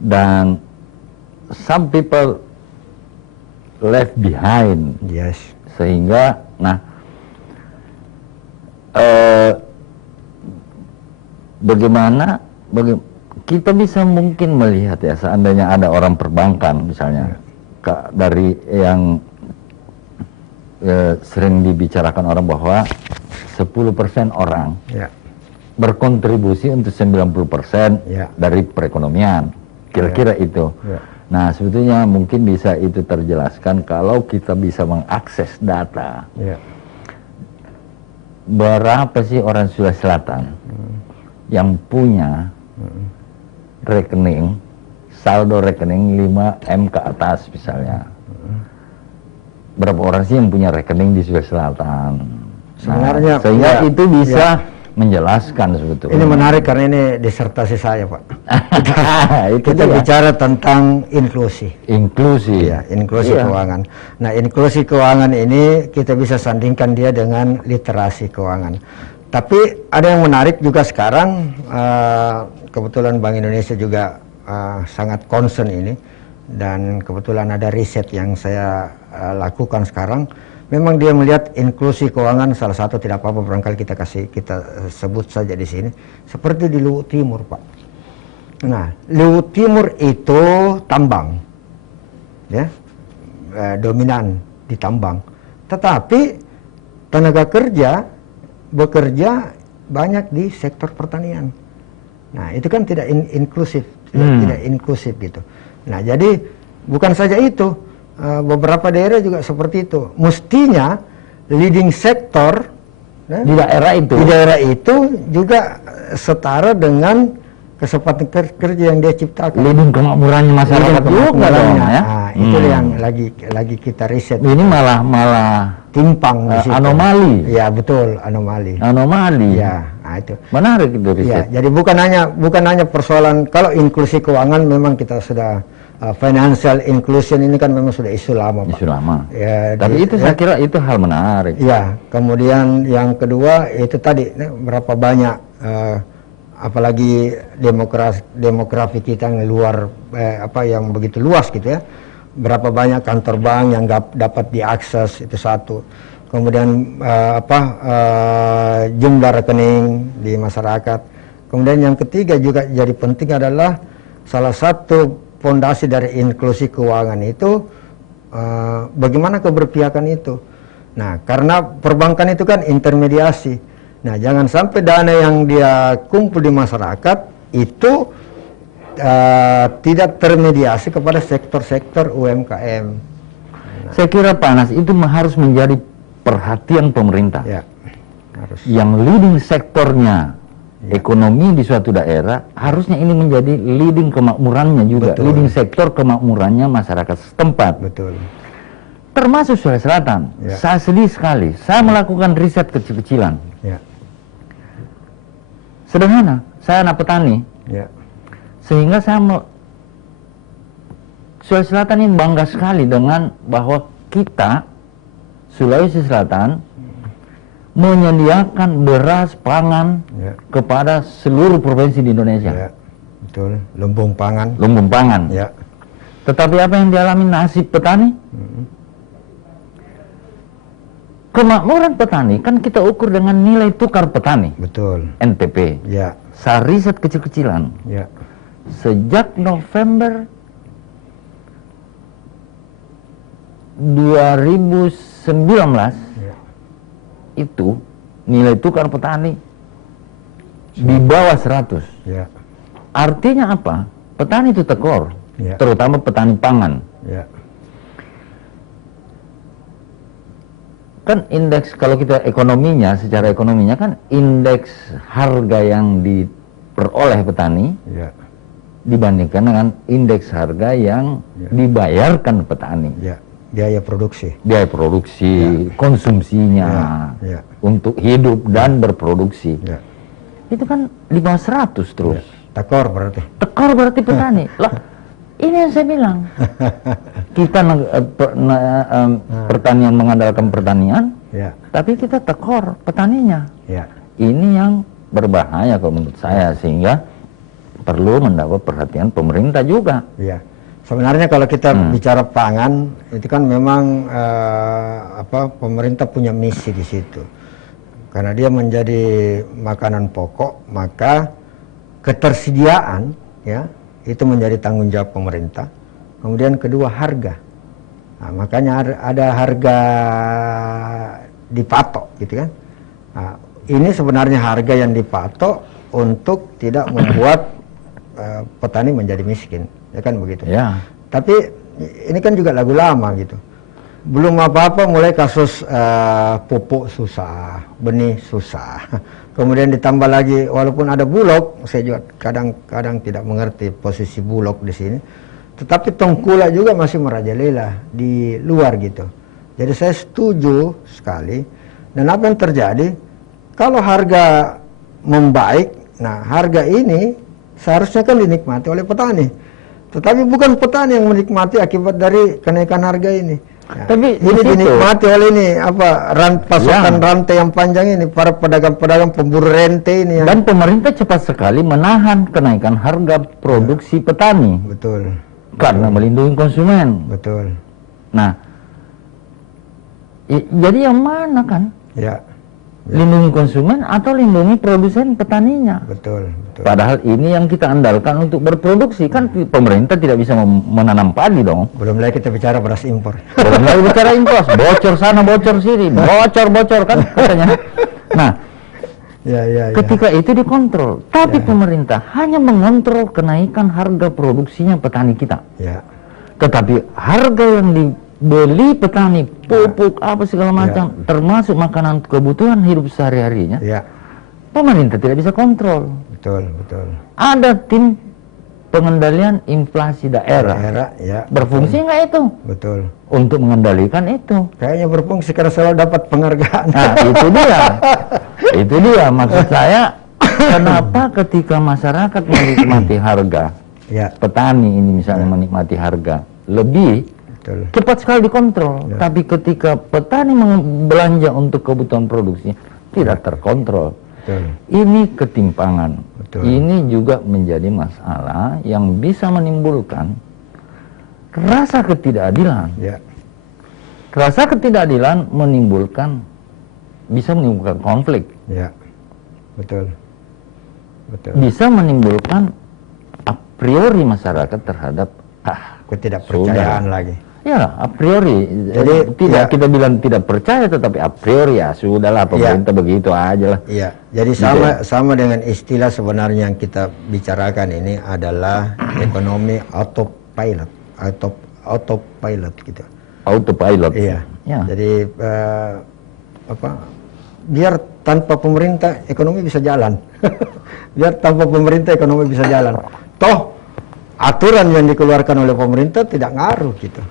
Dan some people left behind. Yes. Sehingga, bagaimana kita bisa mungkin melihat ya, seandainya ada orang perbankan misalnya, dari yang sering dibicarakan orang bahwa 10% orang berkontribusi untuk 90% dari perekonomian, kira-kira itu. Nah, sebetulnya mungkin bisa itu terjelaskan kalau kita bisa mengakses data. Berapa sih orang Sulawesi Selatan yang punya rekening, saldo rekening 5M ke atas misalnya? Berapa orang sih yang punya rekening di Sulawesi Selatan? Sebenarnya sehingga itu bisa menjelaskan sebetulnya. Ini menarik karena ini disertasi saya, Pak. Kita bicara tentang inklusi. Inklusi. Ya, inklusi keuangan. Nah, inklusi keuangan ini kita bisa sandingkan dia dengan literasi keuangan. Tapi ada yang menarik juga sekarang, kebetulan Bank Indonesia juga sangat concern ini, dan kebetulan ada riset yang saya lakukan sekarang. Memang dia melihat inklusi keuangan, salah satu, tidak apa-apa barangkali kita sebut saja di sini, seperti di Luwu Timur, Pak. Nah, Luwu Timur itu tambang, ya, dominan di tambang. Tetapi tenaga kerja bekerja banyak di sektor pertanian. Nah, itu kan tidak inklusif, tidak inklusif gitu. Nah, jadi bukan saja itu, beberapa daerah juga seperti itu. Mestinya leading sektor di daerah itu, juga setara dengan kesempatan kerja yang dia ciptakan. Leading kemakmurannya masyarakat juga dong ya. Nah, itu yang lagi kita riset. Ini malah timpang di situ. Anomali. Ya betul, anomali. Anomali. Ya, nah itu. Menarik itu riset. Ya, jadi bukan hanya persoalan kalau inklusi keuangan memang kita sudah financial inclusion ini kan memang sudah isu lama, Pak. Isu lama. Ya, tapi itu saya kira itu hal menarik. Ya, kemudian yang kedua itu tadi berapa banyak apalagi demografi kita yang luar yang begitu luas gitu ya. Berapa banyak kantor bank yang dapat diakses, itu satu. Kemudian jumlah rekening di masyarakat. Kemudian yang ketiga juga jadi penting adalah salah satu fondasi dari inklusi keuangan itu bagaimana keberpihakan itu. Nah, karena perbankan itu kan intermediasi. Nah, jangan sampai dana yang dia kumpul di masyarakat itu tidak termediasi kepada sektor-sektor UMKM. Saya kira Pak Anas itu harus menjadi perhatian pemerintah. Ya, harus. Yang leading sektornya ekonomi di suatu daerah, harusnya ini menjadi leading kemakmurannya juga. Betul. Leading sektor kemakmurannya masyarakat setempat. Betul. Termasuk Sulawesi Selatan. Ya. Saya sedih sekali. Saya melakukan riset kecil-kecilan. Ya. Sederhana, saya anak petani. Ya. Sehingga Sulawesi Selatan ini bangga sekali dengan bahwa kita, Sulawesi Selatan, menyediakan beras pangan kepada seluruh provinsi di Indonesia. Ya. Betul, lumbung pangan. Lumbung pangan. Ya. Tetapi apa yang dialami nasib petani? Kemakmuran petani kan kita ukur dengan nilai tukar petani. Betul. NTP. Ya. Saya riset kecil-kecilan. Ya. Sejak November 2019 itu nilai tukar petani di bawah 100. Ya. Artinya apa? Petani itu tekor, Ya. terutama petani pangan. Ya. Kan indeks, kalau kita secara ekonominya kan indeks harga yang diperoleh petani Ya. dibandingkan dengan indeks harga yang dibayarkan petani. Ya. Biaya produksi. Biaya produksi, konsumsinya untuk hidup dan berproduksi. Ya. Itu kan di bawah 100 terus. Tekor berarti. Tekor berarti petani. Lah, ini yang saya bilang. Kita pertanian mengandalkan pertanian, tapi kita tekor petaninya. Ya. Ini yang berbahaya kalau menurut saya, sehingga perlu mendapat perhatian pemerintah juga. Ya. Sebenarnya kalau kita bicara pangan, itu kan memang pemerintah punya misi di situ. Karena dia menjadi makanan pokok, maka ketersediaan itu menjadi tanggung jawab pemerintah. Kemudian kedua, harga. Nah, makanya ada harga dipatok gitu kan. Nah, ini sebenarnya harga yang dipatok untuk tidak membuat petani menjadi miskin. Ya kan begitu. Ya. Tapi ini kan juga lagu lama gitu. Belum apa-apa mulai kasus pupuk susah, benih susah. Kemudian ditambah lagi walaupun ada Bulog, saya juga kadang-kadang tidak mengerti posisi Bulog di sini. Tetapi tengkulak juga masih merajalela di luar gitu. Jadi saya setuju sekali. Dan apa yang terjadi kalau harga membaik, nah harga ini seharusnya kan dinikmati oleh petani. Tetapi bukan petani yang menikmati akibat dari kenaikan harga ini. Nah, tapi ini dinikmati oleh pasokan rantai yang panjang ini, para pedagang-pedagang pemburu rente ini. Dan pemerintah cepat sekali menahan kenaikan harga produksi petani. Betul. Karena melindungi konsumen. Betul. Nah, jadi yang mana kan? Ya. Lindungi konsumen atau lindungi produsen petaninya. Betul. Padahal ini yang kita andalkan untuk berproduksi. Kan pemerintah tidak bisa menanam padi dong. Belum lagi kita bicara beras impor. Belum lagi bicara impor. Bocor sana, bocor sini. Bocor kan katanya. Nah, ketika itu dikontrol. Tapi pemerintah hanya mengontrol kenaikan harga produksinya petani kita. Ya. Tetapi harga yang dibeli petani, pupuk, apa segala macam, termasuk makanan kebutuhan hidup sehari-harinya, pemerintah tidak bisa kontrol. Betul, betul. Ada tim pengendalian inflasi daerah. Ya. Berfungsi nggak itu? Betul. Untuk mengendalikan itu. Kayaknya berfungsi karena selalu dapat penghargaan. Nah, itu dia. Itu dia maksud saya. Kenapa ketika masyarakat menikmati harga, petani ini misalnya menikmati harga lebih cepat sekali dikontrol. Tapi ketika petani belanja untuk kebutuhan produksi tidak terkontrol. Ini ketimpangan. Ini juga menjadi masalah yang bisa menimbulkan rasa ketidakadilan. Rasa ketidakadilan bisa menimbulkan konflik. Betul. Bisa menimbulkan a priori masyarakat terhadap ketidakpercayaan lagi. Ya, a priori. Jadi tidak kita bilang tidak percaya, tetapi a priori ya sudahlah pemerintah begitu aja lah. Iya. Jadi sama dengan istilah sebenarnya yang kita bicarakan ini adalah ekonomi autopilot atau autopilot gitu. Autopilot. Iya. Jadi biar tanpa pemerintah ekonomi bisa jalan. Biar tanpa pemerintah ekonomi bisa jalan. Toh aturan yang dikeluarkan oleh pemerintah tidak ngaruh gitu.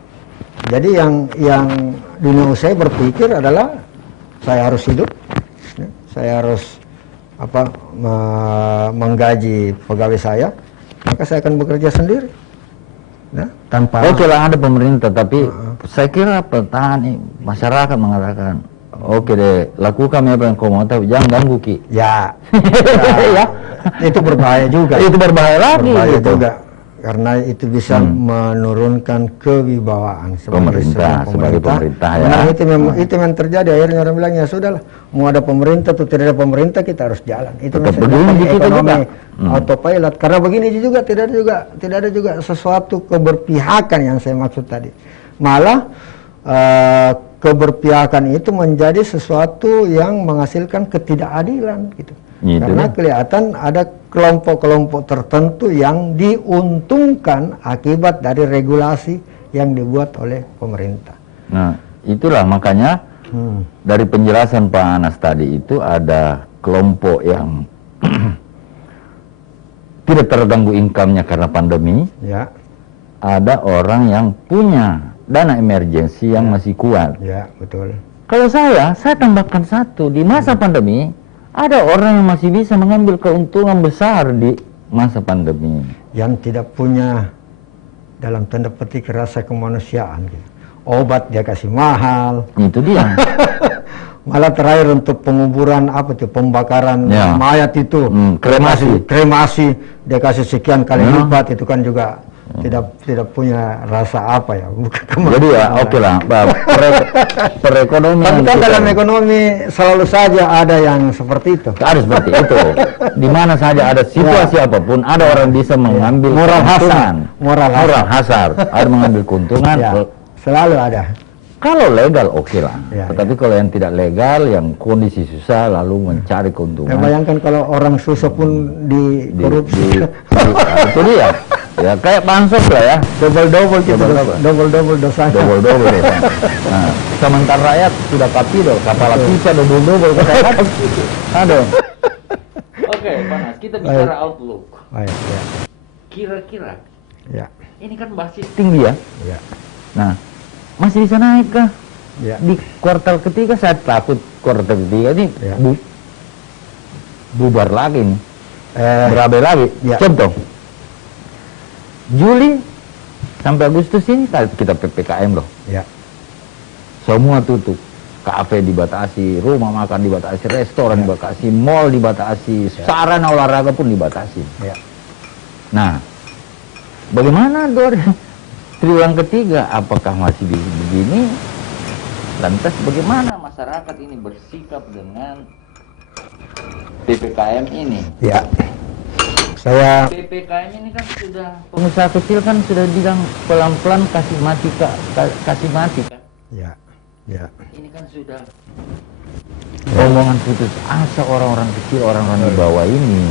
Jadi yang dunia usaha berpikir adalah saya harus hidup, saya harus menggaji pegawai saya, maka saya akan bekerja sendiri. Tanpa oke lah ada pemerintah, tapi saya kira petani, masyarakat mengatakan oke deh, lakukan apa yang kau mau, tapi jangan ganggu Ki. Ya. Itu berbahaya juga. Itu berbahaya lagi. Berbahaya juga. Karena itu bisa menurunkan kewibawaan sebagai pemerintah ya. Nah, itu memang terjadi. Akhirnya orang bilang ya sudahlah, mau ada pemerintah atau tidak ada pemerintah kita harus jalan. Itu ekonomi autopilot. Karena begini juga tidak ada juga sesuatu keberpihakan yang saya maksud tadi. Malah keberpihakan itu menjadi sesuatu yang menghasilkan ketidakadilan gitu. Karena kelihatan ada kelompok-kelompok tertentu yang diuntungkan akibat dari regulasi yang dibuat oleh pemerintah. Nah, itulah makanya dari penjelasan Pak Anas tadi itu ada kelompok yang tidak terganggu income-nya karena pandemi. Ada orang yang punya dana emergensi yang masih kuat. Betul. Kalau saya tambahkan satu, di masa pandemi ada orang yang masih bisa mengambil keuntungan besar di masa pandemi. Yang tidak punya dalam tanda petik rasa kemanusiaan. Gitu. Obat dia kasih mahal. Itu dia. Malah terakhir untuk penguburan pembakaran mayat itu. Kremasi dia kasih sekian kali lipat, itu kan juga tidak punya rasa jadi ya oke lah perekonomian. Tapi kan dalam ekonomi selalu saja ada yang seperti itu. Ada seperti itu. Di mana saja ada situasi apapun ada orang bisa mengambil moral hasar. Ada mengambil keuntungan. Selalu ada. Kalau legal oke lah. Tetapi kalau yang tidak legal, yang kondisi susah lalu mencari keuntungan. Bayangkan kalau orang susah pun dikorupsi. Itu dia. Ya kayak bansos lah ya, double dosanya. Nah, sementara rakyat sudah kapidol, kepala bisa double kan? Aduh. Oke, Panas, kita bicara outlook. Kira-kira, ini kan basis tinggi ya. Nah, masih bisa naik kah? Di kuartal ketiga saya takut kuartal ketiga ini bubar lagi nih, berabai lagi. Contoh. Juli sampai Agustus ini kita PPKM loh. Semua tutup. Kafe dibatasi, rumah makan dibatasi, restoran dibatasi, mall dibatasi, sarana olahraga pun dibatasi. Nah, bagaimana triwulan ketiga? Apakah masih begini? Lantas bagaimana masyarakat ini bersikap dengan PPKM ini? PPKM ini kan sudah pengusaha kecil kan sudah bilang pelan-pelan kasih mati kan? Ini kan sudah omongan putus asa orang-orang kecil, orang-orang di bawah ini.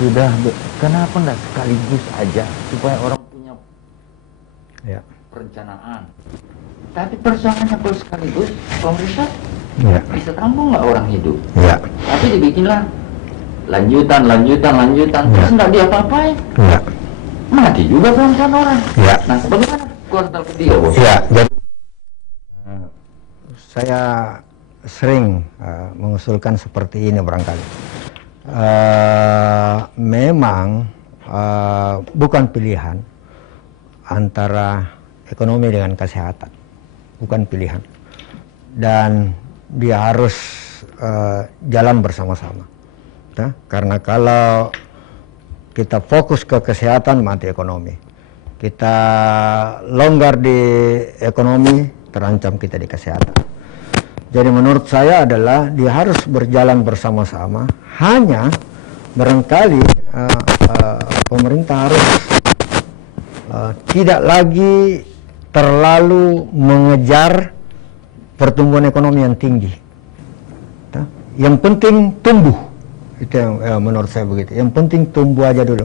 Sudah kenapa enggak sekaligus aja supaya orang punya perencanaan. Tapi persoalannya kalau sekaligus pemerintah bisa tampung nggak orang hidup. Tapi dibikinlah lanjutan, terus nggak dia apa-apain. Ya. Mati juga pelan-pelan orang. Ya. Nah, bagaimana kuartal ketiga, Bos? Ya, jadi saya sering mengusulkan seperti ini barangkali. Memang bukan pilihan antara ekonomi dengan kesehatan, bukan pilihan, dan dia harus jalan bersama-sama. Nah, karena kalau kita fokus ke kesehatan, mati ekonomi. Kita longgar di ekonomi, terancam kita di kesehatan. Jadi menurut saya adalah dia harus berjalan bersama-sama. Hanya barangkali pemerintah harus tidak lagi terlalu mengejar pertumbuhan ekonomi yang tinggi. Yang penting tumbuh. Itu yang menurut saya begitu. Yang penting tumbuh aja dulu.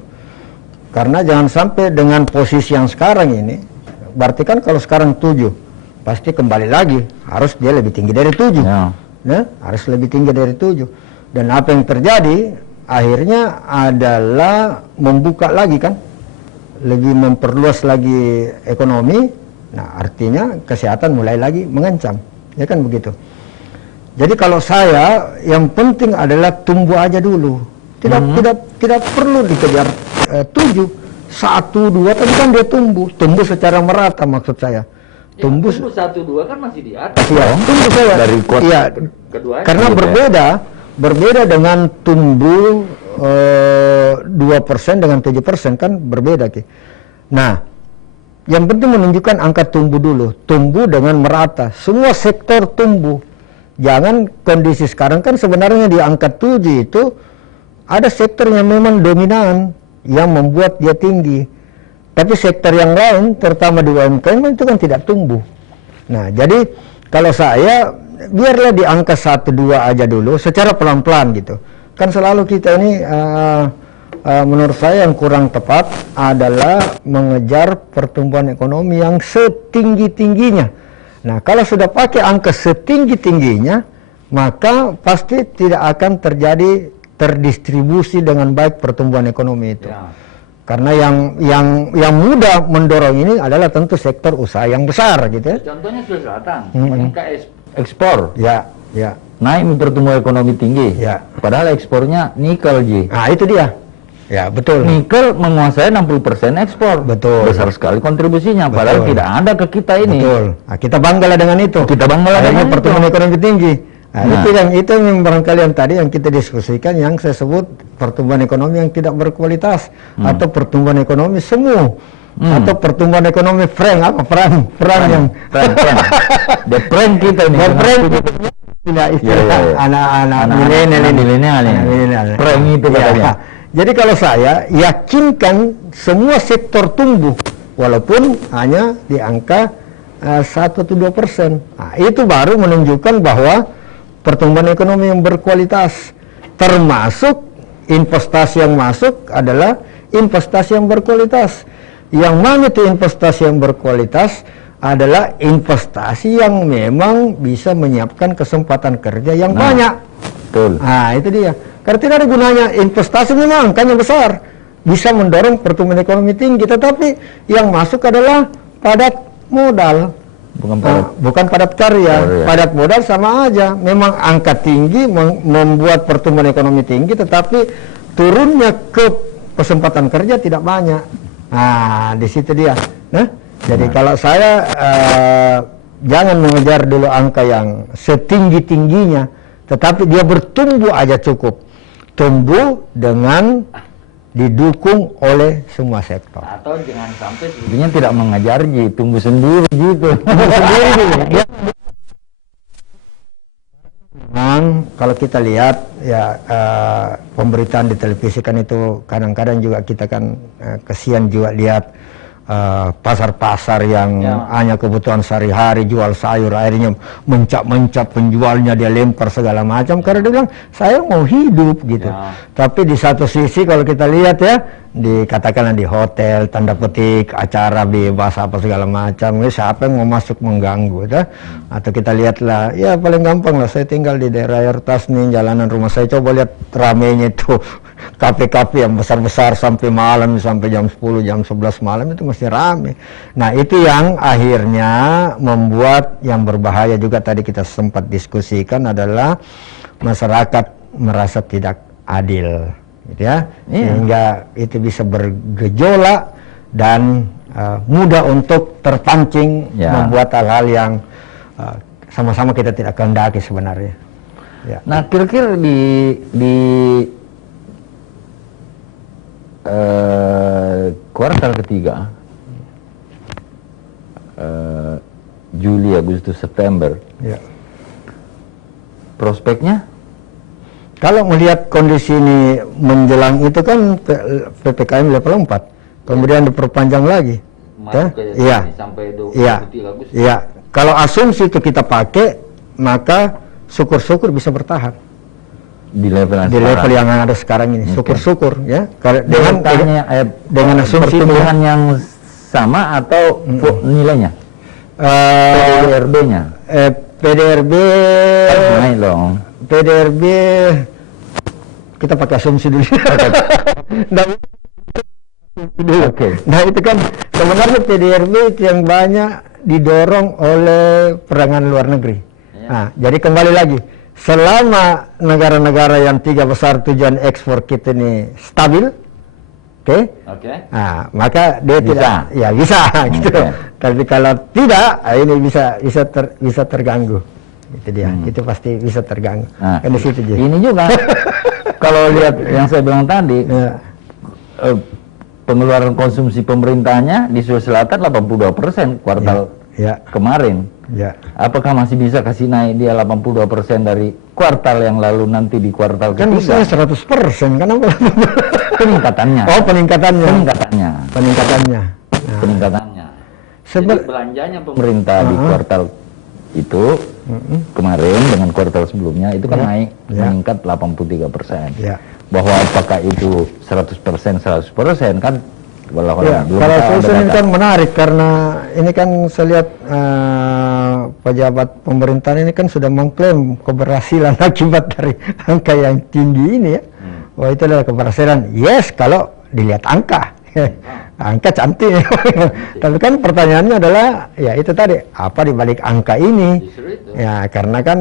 Karena jangan sampai dengan posisi yang sekarang ini, berarti kan kalau sekarang 7, pasti kembali lagi, harus dia lebih tinggi dari 7. Ya. Nah, harus lebih tinggi dari 7. Dan apa yang terjadi, akhirnya adalah membuka lagi kan, lebih memperluas lagi ekonomi, nah artinya kesehatan mulai lagi mengancam, ya kan begitu. Jadi kalau saya, yang penting adalah tumbuh aja dulu. Tidak perlu dikejar 7, 1, 2, tapi kan dia tumbuh secara merata maksud saya. Tumbuh 1-2 kan masih di atas. Iya, tumbuh saya. Dari kuartal Iya, kedua. karena berbeda dengan tumbuh 2% dengan 7% kan berbeda, Ki. Nah, yang penting menunjukkan angka tumbuh dulu, tumbuh dengan merata, semua sektor tumbuh. Jangan kondisi sekarang kan sebenarnya di angka 7 itu ada sektor yang memang dominan yang membuat dia tinggi. Tapi sektor yang lain terutama di UMKM itu kan tidak tumbuh. Nah, jadi kalau saya biarlah di angka 1-2 aja dulu secara pelan-pelan gitu. Kan selalu kita ini menurut saya yang kurang tepat adalah mengejar pertumbuhan ekonomi yang setinggi-tingginya. Nah, kalau sudah pakai angka setinggi-tingginya, maka pasti tidak akan terjadi terdistribusi dengan baik pertumbuhan ekonomi itu. Ya. Karena yang mudah mendorong ini adalah tentu sektor usaha yang besar gitu ya. Contohnya Sulawesi Selatan, meningkat ekspor. Ya, ya. Naik pertumbuhan ekonomi tinggi. Ya. Padahal ekspornya nikel, Ji. Nah, itu dia. Ya, betul. Nikel menguasai 60% ekspor. Betul. Besar sekali kontribusinya, Betul. padahal tidak ada ke kita ini. Betul. Nah, kita banggalah dengan itu. Kita banggalah dengan pertumbuhan ekonomi tinggi. Nah, nah. itu yang barangkali yang tadi yang kita diskusikan, yang saya sebut pertumbuhan ekonomi yang tidak berkualitas atau pertumbuhan ekonomi semu atau pertumbuhan ekonomi perang yang the prank kita nih. Anak-anak milenial. Prank itu katanya. Jadi kalau saya yakinkan semua sektor tumbuh walaupun hanya di angka 1-2%. Nah, itu baru menunjukkan bahwa pertumbuhan ekonomi yang berkualitas, termasuk investasi yang masuk adalah investasi yang berkualitas. Yang mana itu investasi yang berkualitas adalah investasi yang memang bisa menyiapkan kesempatan kerja yang banyak. Betul. Nah, itu dia. Karena tidak ada gunanya investasi memang angkanya besar, bisa mendorong pertumbuhan ekonomi tinggi, tetapi yang masuk adalah padat modal. Bukan padat karya. Padat modal sama aja. Memang angka tinggi membuat pertumbuhan ekonomi tinggi, tetapi turunnya ke kesempatan kerja tidak banyak. Nah, di situ dia. Nah, jadi kalau saya jangan mengejar dulu angka yang setinggi-tingginya, tetapi dia bertumbuh aja cukup. Tumbuh dengan didukung oleh semua sektor. Atau jangan sampai sebetulnya tidak mengejar tumbuh sendiri gitu. Memang kalau kita lihat ya pemberitaan di televisi kan itu kadang-kadang juga kita kan kesian juga lihat pasar-pasar yang hanya kebutuhan sehari-hari jual sayur, akhirnya mencap-mencap penjualnya, dia lempar segala macam karena dia bilang saya mau hidup gitu. Tapi di satu sisi kalau kita lihat ya, dikatakanlah di hotel, tanda petik, acara bebas apa segala macam, siapa yang mau masuk mengganggu, ya? Atau kita lihatlah, ya paling gampang lah, saya tinggal di daerah Airtas nih, jalanan rumah saya, coba lihat ramenya itu, kafe-kafe yang besar-besar sampai malam, sampai jam 10, jam 11 malam itu masih rame. Nah itu yang akhirnya membuat yang berbahaya juga tadi kita sempat diskusikan adalah masyarakat merasa tidak adil. Gitu ya, sehingga itu bisa bergejolak dan mudah untuk terpancing membuat hal-hal yang sama-sama kita tidak kehendaki sebenarnya. Ya. Nah, kira-kira di kuartal ketiga, Juli, Agustus, September, prospeknya? Kalau melihat kondisi ini menjelang itu kan PPKM level 4, kemudian diperpanjang lagi. Iya. Sampai 23 Agustus. Iya. Kalau asumsi itu kita pakai, maka syukur-syukur bisa bertahan. Di level yang ada sekarang ini. Syukur-syukur ya. Dengan asumsi pertumbuhan yang sama atau nilainya? PDRB-nya? PDRB naik dong. PDRB kita pakai asumsi dulu. Nah itu kan sebenarnya PDRB itu yang banyak didorong oleh perangan luar negeri. Nah, jadi kembali lagi, selama negara-negara yang 3 besar tujuan ekspor kita ini stabil, nah, maka dia bisa gitu. Tapi kalau tidak, ini bisa terganggu. Itu dia, itu pasti bisa terganggu. Nah, kan di situ aja. Ini juga kalau lihat yang saya bilang tadi, pengeluaran konsumsi pemerintahnya di Sulawesi Selatan 82% kuartal kemarin. Apakah masih bisa kasih naik dia 82% dari kuartal yang lalu nanti di kuartal kan ketiga? Kan bisa 100% kan apa? Peningkatannya. Oh, peningkatannya. Nah. Peningkatannya. Jadi belanjanya pemerintah di kuartal itu kemarin dengan kuartal sebelumnya itu kan naik meningkat 83%. Bahwa apakah itu 100% kan kalau saya ini kan menarik karena ini kan saya lihat pejabat pemerintahan ini kan sudah mengklaim keberhasilan akibat dari angka yang tinggi ini ya. Wah itu adalah keberhasilan. Yes, kalau dilihat angka. Angka cantik. Tapi kan pertanyaannya adalah ya itu tadi, apa di balik angka ini? Ya karena kan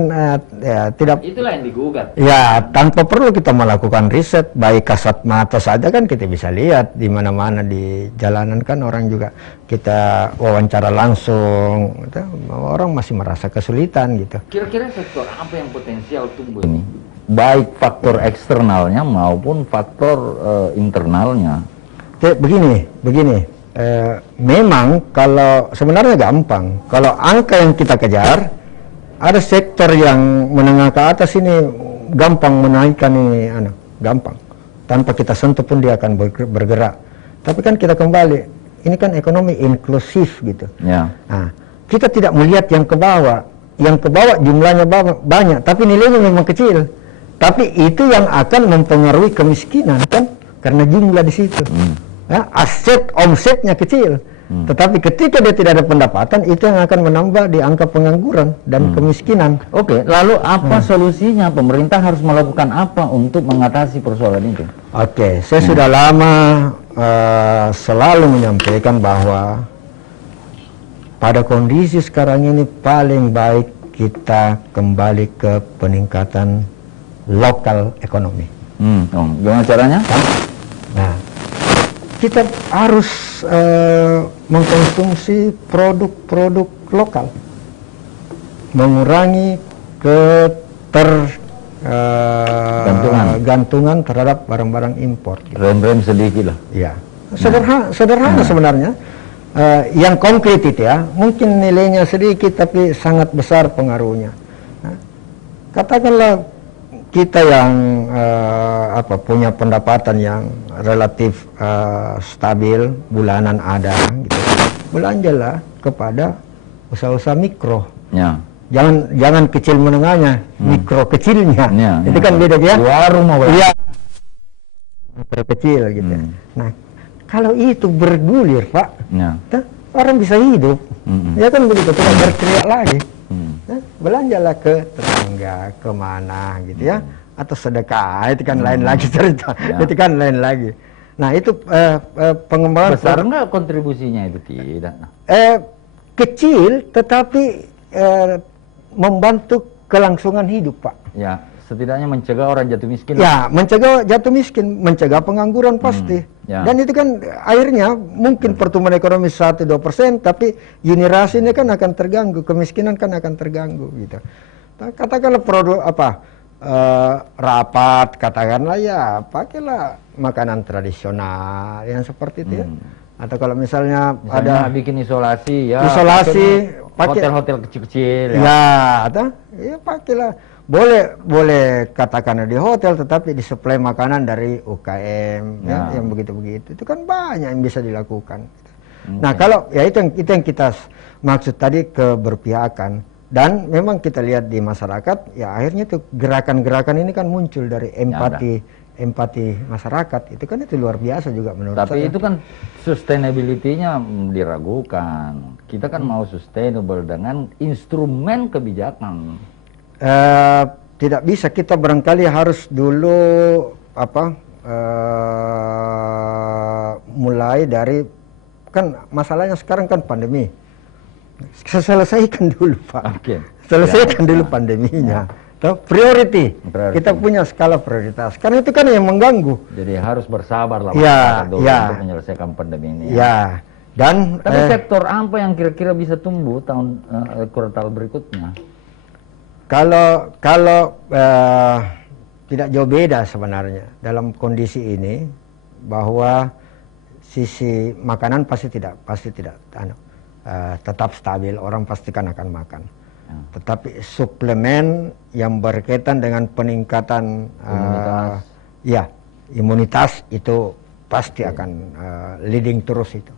tidak, itulah yang digugat. Ya tanpa perlu kita melakukan riset, baik kasat mata saja kan kita bisa lihat di mana-mana di jalanan kan orang juga kita wawancara langsung, orang masih merasa kesulitan gitu. Kira-kira sektor apa yang potensial tumbuh ini? Baik faktor eksternalnya maupun faktor internalnya. Begini, memang kalau sebenarnya gampang, kalau angka yang kita kejar, ada sektor yang menengah ke atas ini gampang menaikkan ini, gampang, tanpa kita sentuh pun dia akan bergerak. Tapi kan kita kembali, ini kan ekonomi inklusif gitu. Nah, kita tidak melihat yang ke bawah jumlahnya banyak, tapi nilainya memang kecil. Tapi itu yang akan mempengaruhi kemiskinan kan, karena jumlah di situ. Omsetnya kecil, tetapi ketika dia tidak ada pendapatan, itu yang akan menambah di angka pengangguran dan kemiskinan. Oke, lalu apa solusinya? Pemerintah harus melakukan apa untuk mengatasi persoalan itu? Oke, saya sudah lama selalu menyampaikan bahwa pada kondisi sekarang ini paling baik kita kembali ke peningkatan lokal ekonomi. Gimana caranya? Nah, kita harus mengkonsumsi produk-produk lokal, mengurangi gantungan terhadap barang-barang impor. Rem-rem sedikit lah. Ya, sederhana sebenarnya. Yang konkret itu ya, mungkin nilainya sedikit tapi sangat besar pengaruhnya. Katakanlah kita yang punya pendapatan yang relatif stabil, bulanan ada, gitu. Belanjalah kepada usaha-usaha mikro. Jangan kecil menengahnya, mikro kecilnya. Itu kan beda ya. Warung mau mikro kecil gitu. Nah, kalau itu bergulir Pak, Ya. orang bisa hidup. Ya kan begitu, tidak berteriak lagi. Belanjalah ke tetangga, kemana gitu ya, atau sedekah, itu kan lain lagi cerita, itu kan lain lagi. Nah itu pengembangan besar nggak kontribusinya itu? Tidak. Kecil, tetapi membantu kelangsungan hidup Pak. Ya, setidaknya mencegah orang jatuh miskin. Ya, mencegah jatuh miskin, mencegah pengangguran pasti. Ya. Dan itu kan akhirnya mungkin pertumbuhan ekonomi 1-2%, tapi generasi ini kan akan terganggu, kemiskinan kan akan terganggu gitu. Nah, katakanlah produk rapat, katakanlah ya pakailah makanan tradisional yang seperti itu ya. Atau kalau misalnya ada bikin isolasi ya. pakai hotel-hotel kecil-kecil ya. Ya, atau ya pakailah. Boleh katakan di hotel, tetapi disuplai makanan dari UKM ya, yang begitu-begitu. Itu kan banyak yang bisa dilakukan. Nah, kalau ya itu yang kita maksud tadi, keberpihakan. Dan memang kita lihat di masyarakat, ya akhirnya tuh gerakan-gerakan ini kan muncul dari empati masyarakat. Itu kan itu luar biasa juga menurut saya. Tapi itu kan sustainability-nya diragukan. Kita kan mau sustainable dengan instrumen kebijakan. Tidak bisa, kita barangkali harus dulu mulai dari, kan masalahnya sekarang kan pandemi. Selesaikan dulu Pak. Selesaikan dulu pandeminya. Priority. Kita punya skala prioritas. Karena itu kan yang mengganggu. Jadi harus bersabar lah dulu untuk menyelesaikan pandemi ini. Ya. Dan tapi sektor apa yang kira-kira bisa tumbuh tahun kuartal berikutnya? Kalau tidak jauh beda sebenarnya dalam kondisi ini, bahwa sisi makanan pasti tidak tetap stabil, orang pastikan akan makan. Tetapi suplemen yang berkaitan dengan peningkatan imunitas itu pasti akan leading terus itu.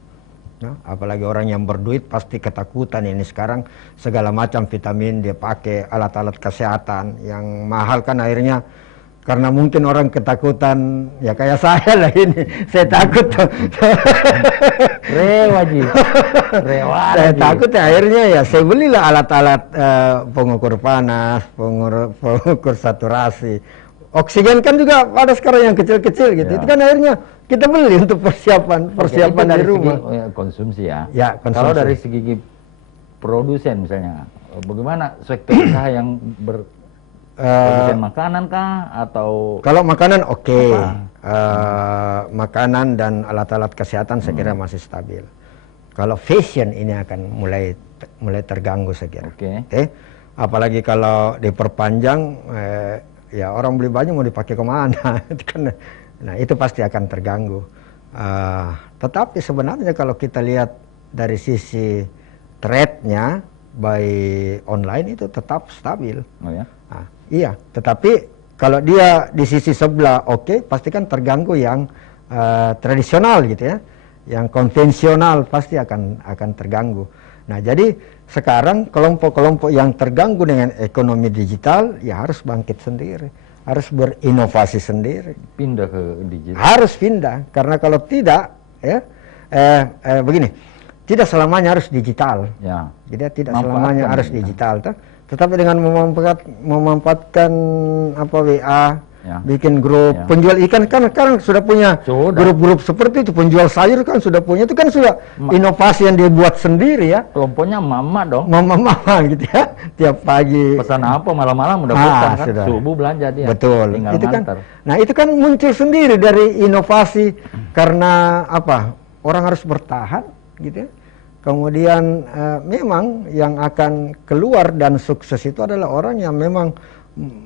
Nah, apalagi orang yang berduit pasti ketakutan ini sekarang segala macam vitamin dia pakai, alat-alat kesehatan yang mahal kan akhirnya, karena mungkin orang ketakutan ya kayak saya lah ini, saya takut tuh. Saya takut ya, akhirnya ya saya belilah alat-alat pengukur panas, pengukur saturasi. Oksigen kan juga ada sekarang yang kecil-kecil gitu. Itu kan akhirnya kita beli untuk persiapan dari rumah. Konsumsi ya. Ya, konsumsi. Kalau dari segi produsen misalnya, bagaimana sektor usaha yang produsen makanan kah atau? Kalau makanan makanan dan alat-alat kesehatan saya kira masih stabil. Kalau fashion ini akan mulai terganggu saya kira. Apalagi kalau diperpanjang, ya orang beli baju mau dipakai kemana? Nah itu pasti akan terganggu. Tetapi sebenarnya kalau kita lihat dari sisi trade-nya by online itu tetap stabil. Iya, tetapi kalau dia di sisi sebelah pasti kan terganggu yang tradisional gitu ya, yang konvensional pasti akan terganggu. Nah jadi sekarang kelompok-kelompok yang terganggu dengan ekonomi digital ya harus bangkit sendiri, harus berinovasi sendiri. Pindah ke digital. Harus pindah, karena kalau tidak ya begini, tidak selamanya harus digital. Ya. Jadi tidak selamanya harus digital, tetapi dengan memanfaatkan WA, bikin grup penjual ikan kan sudah punya grup-grup seperti itu, penjual sayur kan sudah punya, itu kan sudah inovasi yang dia buat sendiri ya. Kelompoknya mama dong. Mama gitu ya, tiap pagi. Pesan apa malam-malam udah pesan kan, subuh belanja dia. Betul. Tinggal itu ngantar. Nah itu kan muncul sendiri dari inovasi karena orang harus bertahan gitu ya. Kemudian memang yang akan keluar dan sukses itu adalah orang yang memang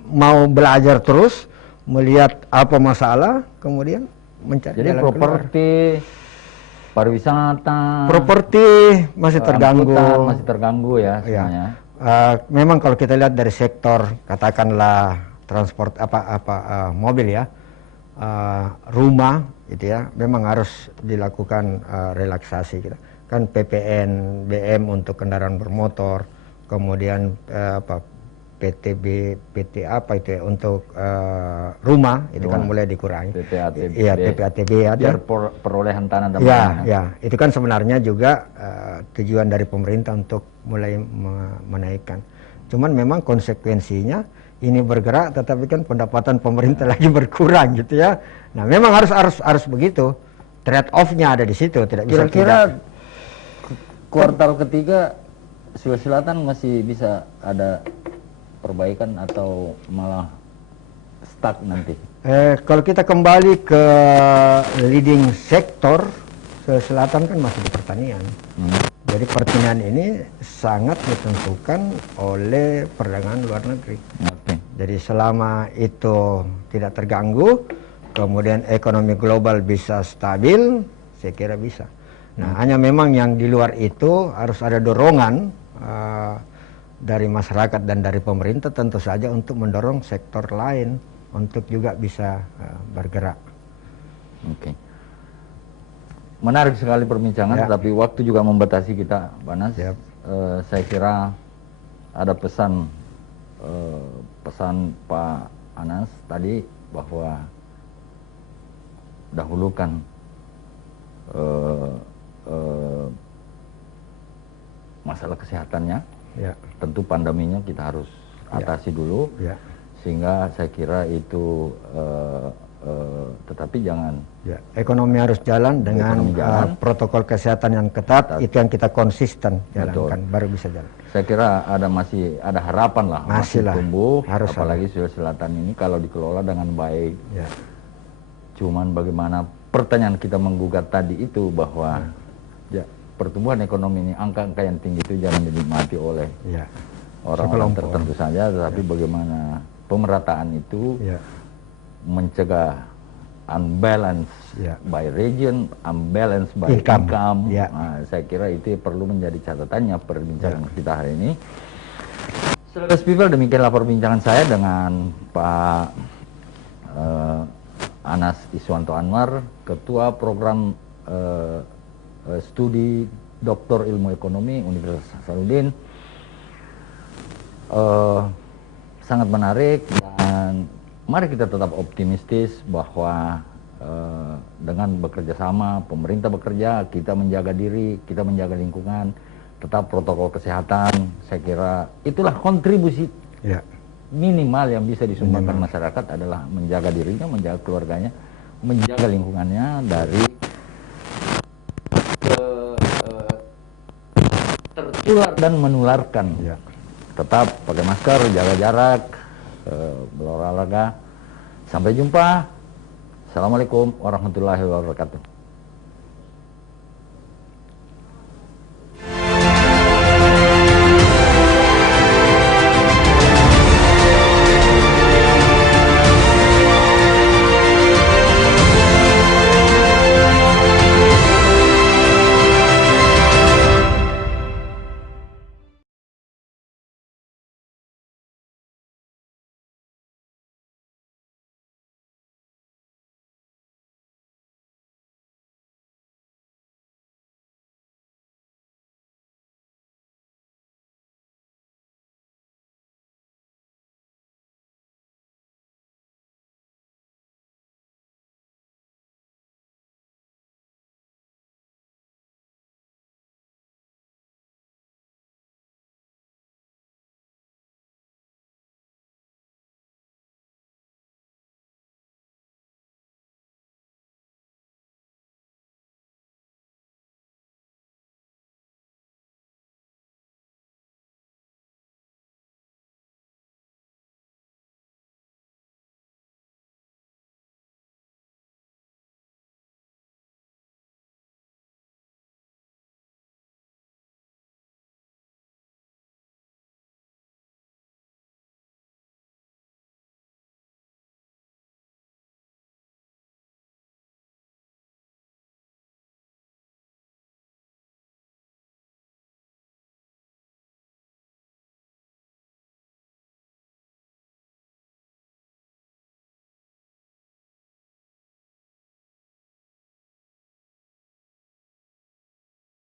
mau belajar terus, melihat apa masalah, kemudian mencari jalan keluar. Jadi properti, pariwisata, properti masih terganggu. Masih terganggu ya semuanya. Memang kalau kita lihat dari sektor katakanlah transport mobil ya, rumah gitu ya, memang harus dilakukan relaksasi gitu. Kan PPN, BM untuk kendaraan bermotor, kemudian PT apa itu ya, untuk rumah itu kan mulai dikurangi. PPATB. Iya, PPATB ada. Biar perolehan tanah dan Ya, bangunan. ya, itu kan sebenarnya juga tujuan dari pemerintah untuk mulai menaikkan. Cuman memang konsekuensinya ini bergerak, tetapi kan pendapatan pemerintah lagi berkurang gitu ya. Nah, memang harus begitu. Trade off-nya ada di situ, tidak bisa Kira-kira kuartal ketiga Sulawesi Selatan masih bisa ada perbaikan atau malah stuck nanti? Kalau kita kembali ke leading sektor, Sulawesi Selatan kan masih di pertanian. Jadi pertanian ini sangat ditentukan oleh perdagangan luar negeri. Jadi selama itu tidak terganggu, kemudian ekonomi global bisa stabil, saya kira bisa. Nah, hanya memang yang di luar itu harus ada dorongan dari masyarakat dan dari pemerintah tentu saja untuk mendorong sektor lain untuk juga bisa bergerak. Oke. Menarik sekali perbincangan, tapi waktu juga membatasi kita, Banas. Saya kira ada pesan Pak Anas tadi bahwa dahulukan masalah kesehatannya. Tentu pandeminya kita harus atasi dulu, sehingga saya kira itu tetapi jangan ekonomi harus jalan dengan protokol kesehatan yang ketat, itu yang kita konsisten jalankan. Betul. Baru bisa jalan. Saya kira masih ada harapan lah, masih tumbuh, harus apalagi Sulawesi Selatan ini kalau dikelola dengan baik. Cuman bagaimana pertanyaan kita menggugat tadi itu bahwa pertumbuhan ekonomi ini, angka-angka yang tinggi itu jangan dinikmati oleh orang-orang tertentu saja, tetapi bagaimana pemerataan itu mencegah unbalance by region, unbalance by income. Nah, saya kira itu perlu menjadi catatannya perbincangan kita hari ini. Saudara people, demikianlah perbincangan saya dengan Pak Anas Iswanto Anwar, Ketua Program Studi Doktor Ilmu Ekonomi Universitas Hasanuddin. Sangat menarik, dan mari kita tetap optimistis bahwa dengan bekerja sama, pemerintah bekerja, kita menjaga diri, kita menjaga lingkungan, tetap protokol kesehatan. Saya kira itulah kontribusi minimal yang bisa disumbangkan masyarakat adalah menjaga dirinya, menjaga keluarganya, menjaga lingkungannya dari tertular dan menularkan. Tetap pakai masker, jaga jarak, berolahraga. Sampai jumpa. Assalamualaikum warahmatullahi wabarakatuh.